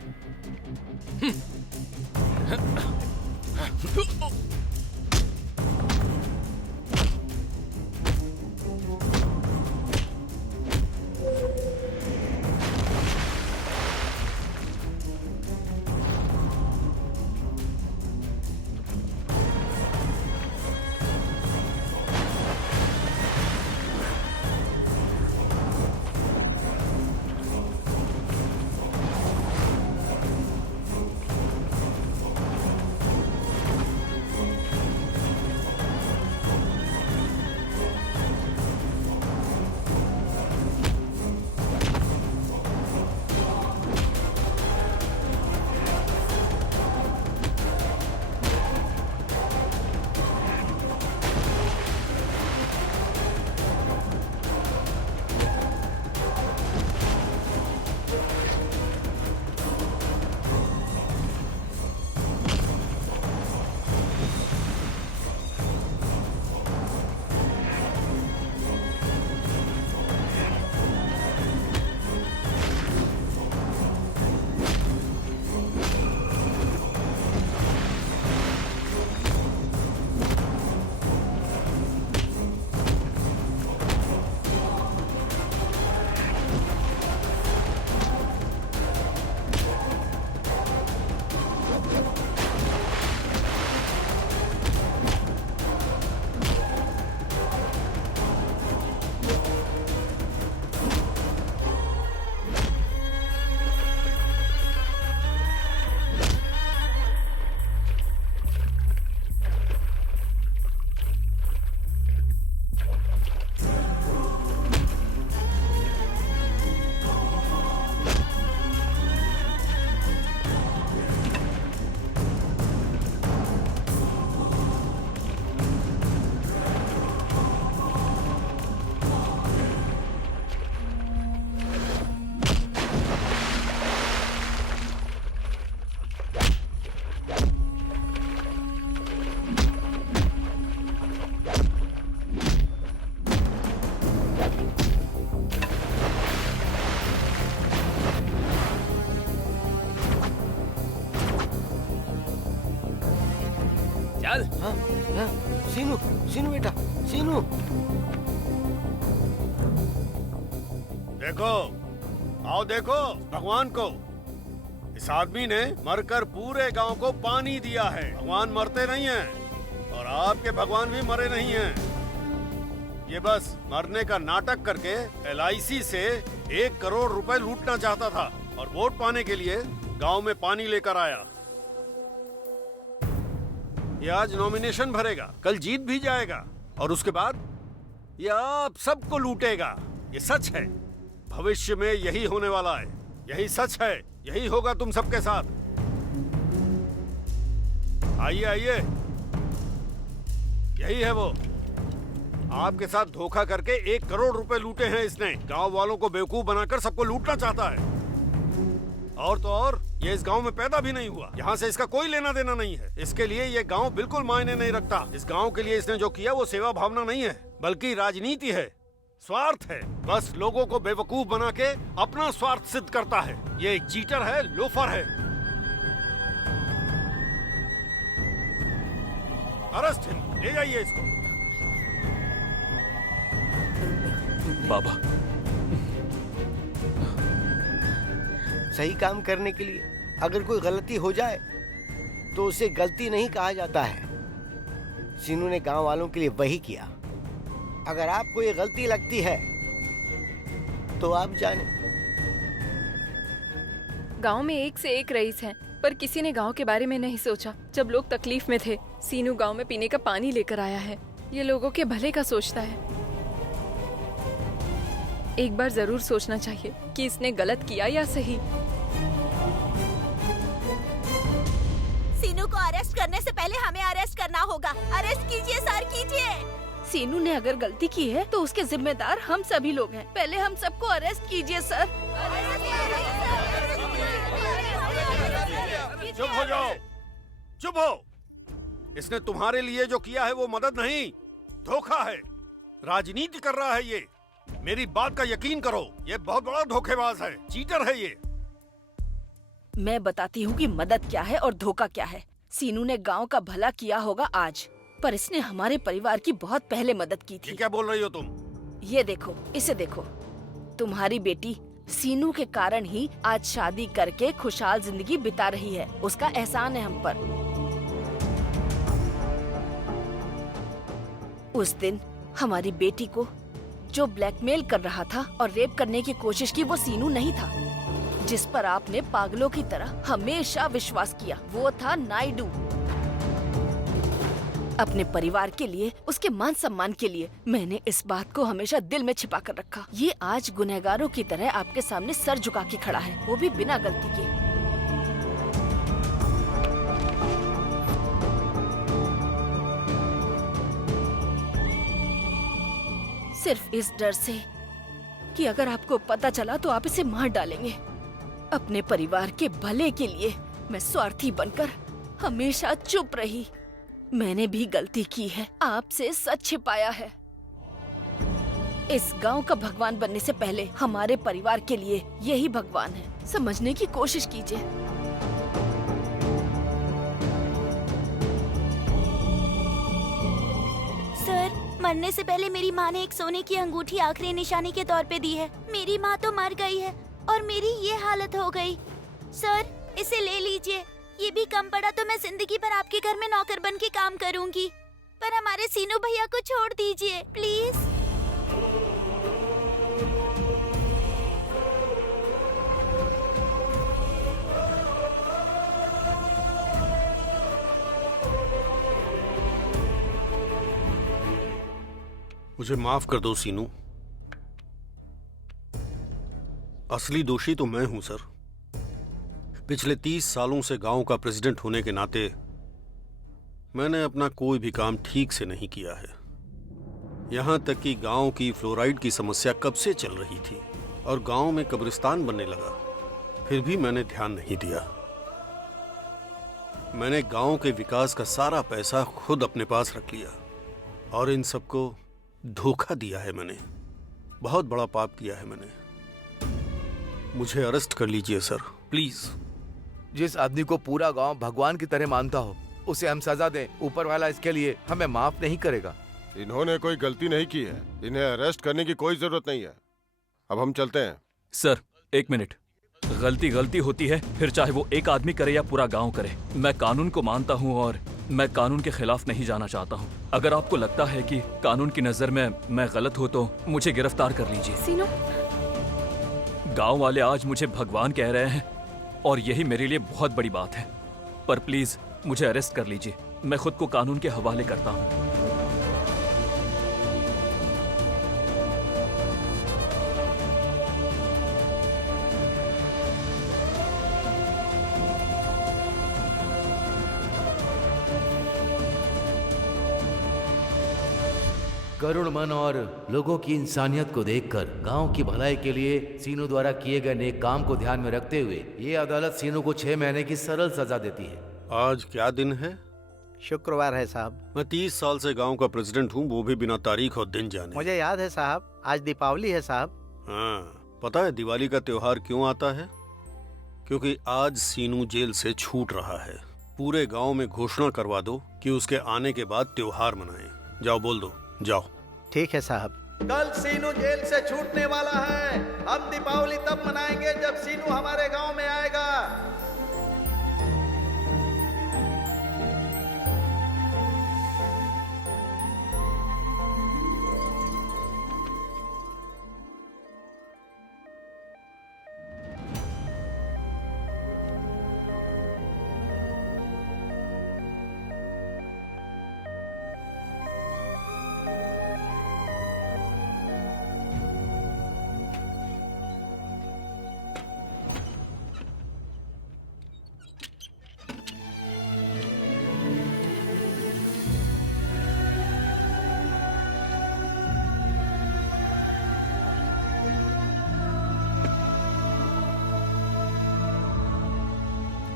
चल। हाँ, हाँ, सीनू, सीनू बेटा, सीनू। देखो, आओ देखो भगवान को। इस आदमी ने मरकर पूरे गांव को पानी दिया है। भगवान मरते नहीं हैं और आपके भगवान भी मरे नहीं हैं। ये बस मरने का नाटक करके LIC से 1 करोड़ रुपए लूटना चाहता था और वोट पाने के लिए गांव में पानी लेकर आया। ये आज नॉमिनेशन भरेगा, कल जीत भी जाएगा और उसके बाद ये आप सबको लूटेगा। ये सच है, भविष्य में यही होने वाला है। यही सच है, यही होगा तुम सबके साथ। आइए आइए, यही है वो। आपके साथ धोखा करके 1 करोड़ रुपए लूटे हैं इसने। गांव वालों को बेवकूफ बनाकर सबको लूटना चाहता है। और तो और ये इस गांव में पैदा भी नहीं हुआ, यहाँ से इसका कोई लेना देना नहीं है। इसके लिए ये गांव बिल्कुल मायने नहीं रखता। इस गांव के लिए इसने जो किया वो सेवा भावना नहीं है, बल्कि राजनीति है, स्वार्थ है। बस लोगों को बेवकूफ बना के अपना स्वार्थ सिद्ध करता है। ये एक चीटर है, लोफर है। अरेस्ट हिम, ले जाइए इसको। बाबा, सही काम करने के लिए अगर कोई गलती हो जाए तो उसे गलती नहीं कहा जाता है। सीनू ने गांव वालों के लिए वही किया। अगर आपको ये गलती लगती है तो आप जाने। गांव में एक से एक रईस हैं, पर किसी ने गांव के बारे में नहीं सोचा। जब लोग तकलीफ में थे, सीनू गांव में पीने का पानी लेकर आया है। ये लोगों के भले का सोचता है। एक बार जरूर सोचना चाहिए कि इसने गलत किया या सही। सीनू को अरेस्ट करने से पहले हमें अरेस्ट करना होगा। अरेस्ट कीजिए सर, कीजिए। सीनू ने अगर गलती की है तो उसके जिम्मेदार हम सभी लोग हैं। पहले हम सबको अरेस्ट कीजिए सर। चुप हो जाओ, चुप हो। इसने तुम्हारे लिए जो किया है वो मदद नहीं, धोखा है। राजनीति कर रहा है ये। मेरी बात का यकीन करो, ये बहुत बड़ा धोखेबाज है, चीटर है ये। मैं बताती हूँ कि मदद क्या है और धोखा क्या है। सीनू ने गांव का भला किया होगा आज, पर इसने हमारे परिवार की बहुत पहले मदद की थी। ये क्या बोल रही हो तुम? ये देखो, इसे देखो। तुम्हारी बेटी सीनू के कारण ही आज शादी करके खुशहाल जिंदगी बिता रही है। उसका एहसान है हम पर। उस दिन हमारी बेटी को जो ब्लैकमेल कर रहा था और रेप करने की कोशिश की, वो सीनू नहीं था। जिस पर आपने पागलों की तरह हमेशा विश्वास किया, वो था नायडू। अपने परिवार के लिए, उसके मान सम्मान के लिए मैंने इस बात को हमेशा दिल में छिपा कर रखा। ये आज गुनहगारों की तरह आपके सामने सर झुका के खड़ा है, वो भी बिना गलती के। सिर्फ इस डर से कि अगर आपको पता चला तो आप इसे मार डालेंगे। अपने परिवार के भले के लिए मैं स्वार्थी बनकर हमेशा चुप रही। मैंने भी गलती की है, आपसे सच छिपाया है। इस गांव का भगवान बनने से पहले हमारे परिवार के लिए यही भगवान है। समझने की कोशिश कीजिए। सर, मरने से पहले मेरी माँ ने एक सोने की अंगूठी आखिरी निशानी के तौर पे दी है। मेरी माँ तो मर गई है और मेरी ये हालत हो गई। सर, इसे ले लीजिए। ये भी कम पड़ा तो मैं जिंदगी भर आपके घर में नौकर बन के काम करूंगी। पर हमारे सीनू भैया को छोड़ दीजिए प्लीज। मुझे माफ कर दो सीनू। असली दोषी तो मैं हूं सर। पिछले 30 सालों से गांव का प्रेसिडेंट होने के नाते मैंने अपना कोई भी काम ठीक से नहीं किया है। यहां तक कि गांव की फ्लोराइड की समस्या कब से चल रही थी और गांव में कब्रिस्तान बनने लगा, फिर भी मैंने ध्यान नहीं दिया। मैंने गांव के विकास का सारा पैसा खुद अपने पास रख लिया और इन सबको धोखा दिया है मैंने। बहुत बड़ा पाप किया है मैंने। मुझे अरेस्ट कर लीजिए सर, प्लीज। जिस आदमी को पूरा गांव भगवान की तरह मानता हो, उसे हम सजा दें, ऊपर वाला इसके लिए हमें माफ नहीं करेगा। इन्होंने कोई गलती नहीं की है, इन्हें अरेस्ट करने की कोई जरूरत नहीं है। अब हम चलते हैं। सर, एक मिनट। गलती गलती होती है, फिर चाहे वो एक आदमी करे या पूरा गांव करे। मैं कानून को मानता हूँ और मैं कानून के खिलाफ नहीं जाना चाहता हूँ। अगर आपको लगता है कि कानून की नजर में मैं गलत हूँ तो मुझे गिरफ्तार कर लीजिए। सीनू, गांव वाले आज मुझे भगवान कह रहे हैं और यही मेरे लिए बहुत बड़ी बात है। पर प्लीज मुझे अरेस्ट कर लीजिए, मैं खुद को कानून के हवाले करता हूँ। करुण मन और लोगों की इंसानियत को देखकर गांव की भलाई के लिए सीनू द्वारा किए गए नेक काम को ध्यान में रखते हुए ये अदालत सीनू को 6 महीने की सरल सजा देती है। आज क्या दिन है? शुक्रवार है साहब। मैं 30 साल से गांव का प्रेसिडेंट हूँ, वो भी बिना तारीख और दिन जाने। मुझे याद है साहब, आज दीपावली है साहब। हाँ, पता है दिवाली का त्योहार क्यों आता है? क्योंकि आज सीनू जेल से छूट रहा है। पूरे गांव में घोषणा करवा दो कि उसके आने के बाद त्योहार मनाएं। जाओ, बोल दो, जाओ। ठीक है साहब। कल सीनू जेल से छूटने वाला है। हम दीपावली तब मनाएंगे जब सीनू हमारे गांव में आएगा।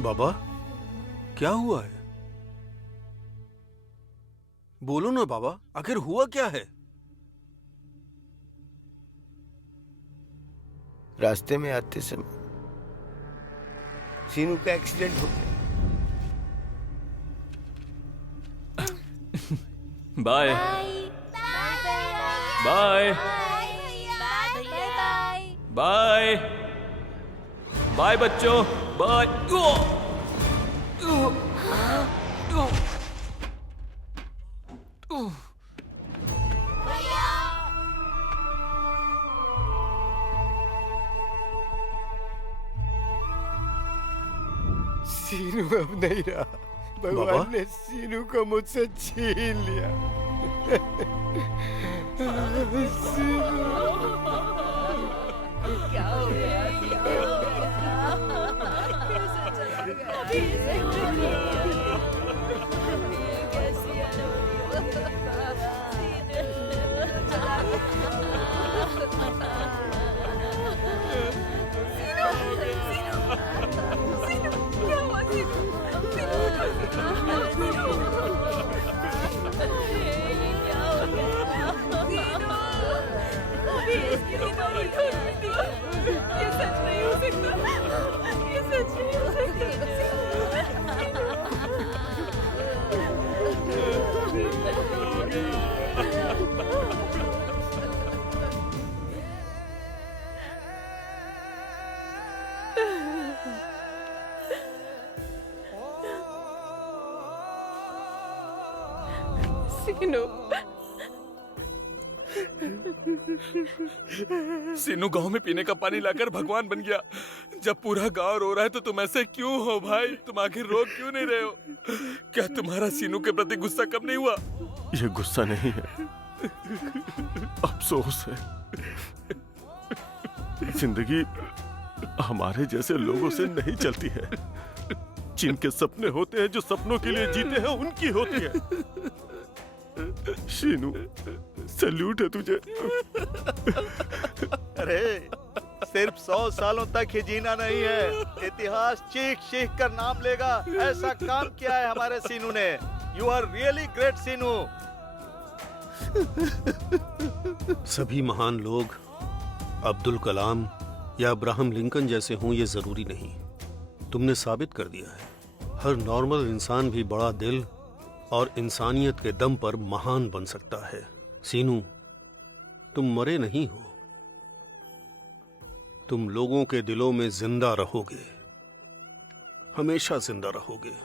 बाबा, क्या हुआ है? बोलो ना बाबा, आखिर हुआ क्या है? रास्ते में आते समय सीनू का एक्सीडेंट हो गया। बाय बाय बाय बाय बच्चों, बाय। सीनू अब नहीं रहा। भगवान ने सीनू को मुझसे छीन लिया। क्या हो गया? ये सच नहीं हो सकता। ये सच नहीं हो सीनू, सीनू गांव में पीने का पानी लाकर भगवान बन गया। जब पूरा गांव रो रहा है तो तुम ऐसे क्यों हो भाई? तुम आखिर रो क्यों नहीं रहे हो? क्या तुम्हारा सीनू के प्रति गुस्सा कम नहीं हुआ? ये गुस्सा नहीं है, अफसोस है। जिंदगी हमारे जैसे लोगों से नहीं चलती है। जिनके सपने होते हैं, जो सपनों के लिए जीते हैं, उनकी होती है। शीनू, सैल्यूट है तुझे। अरे सिर्फ 100 सालों तक ही जीना नहीं है, इतिहास चीख चीख कर नाम लेगा। ऐसा काम किया है हमारे सीनू ने। यू आर रियली ग्रेट सीनू। सभी महान लोग अब्दुल कलाम या अब्राहम लिंकन जैसे हों ये जरूरी नहीं। तुमने साबित कर दिया है। हर नॉर्मल इंसान भी बड़ा दिल और इंसानियत के दम पर महान बन सकता है। सीनू, तुम मरे नहीं हो, तुम लोगों के दिलों में जिंदा रहोगे, हमेशा जिंदा रहोगे।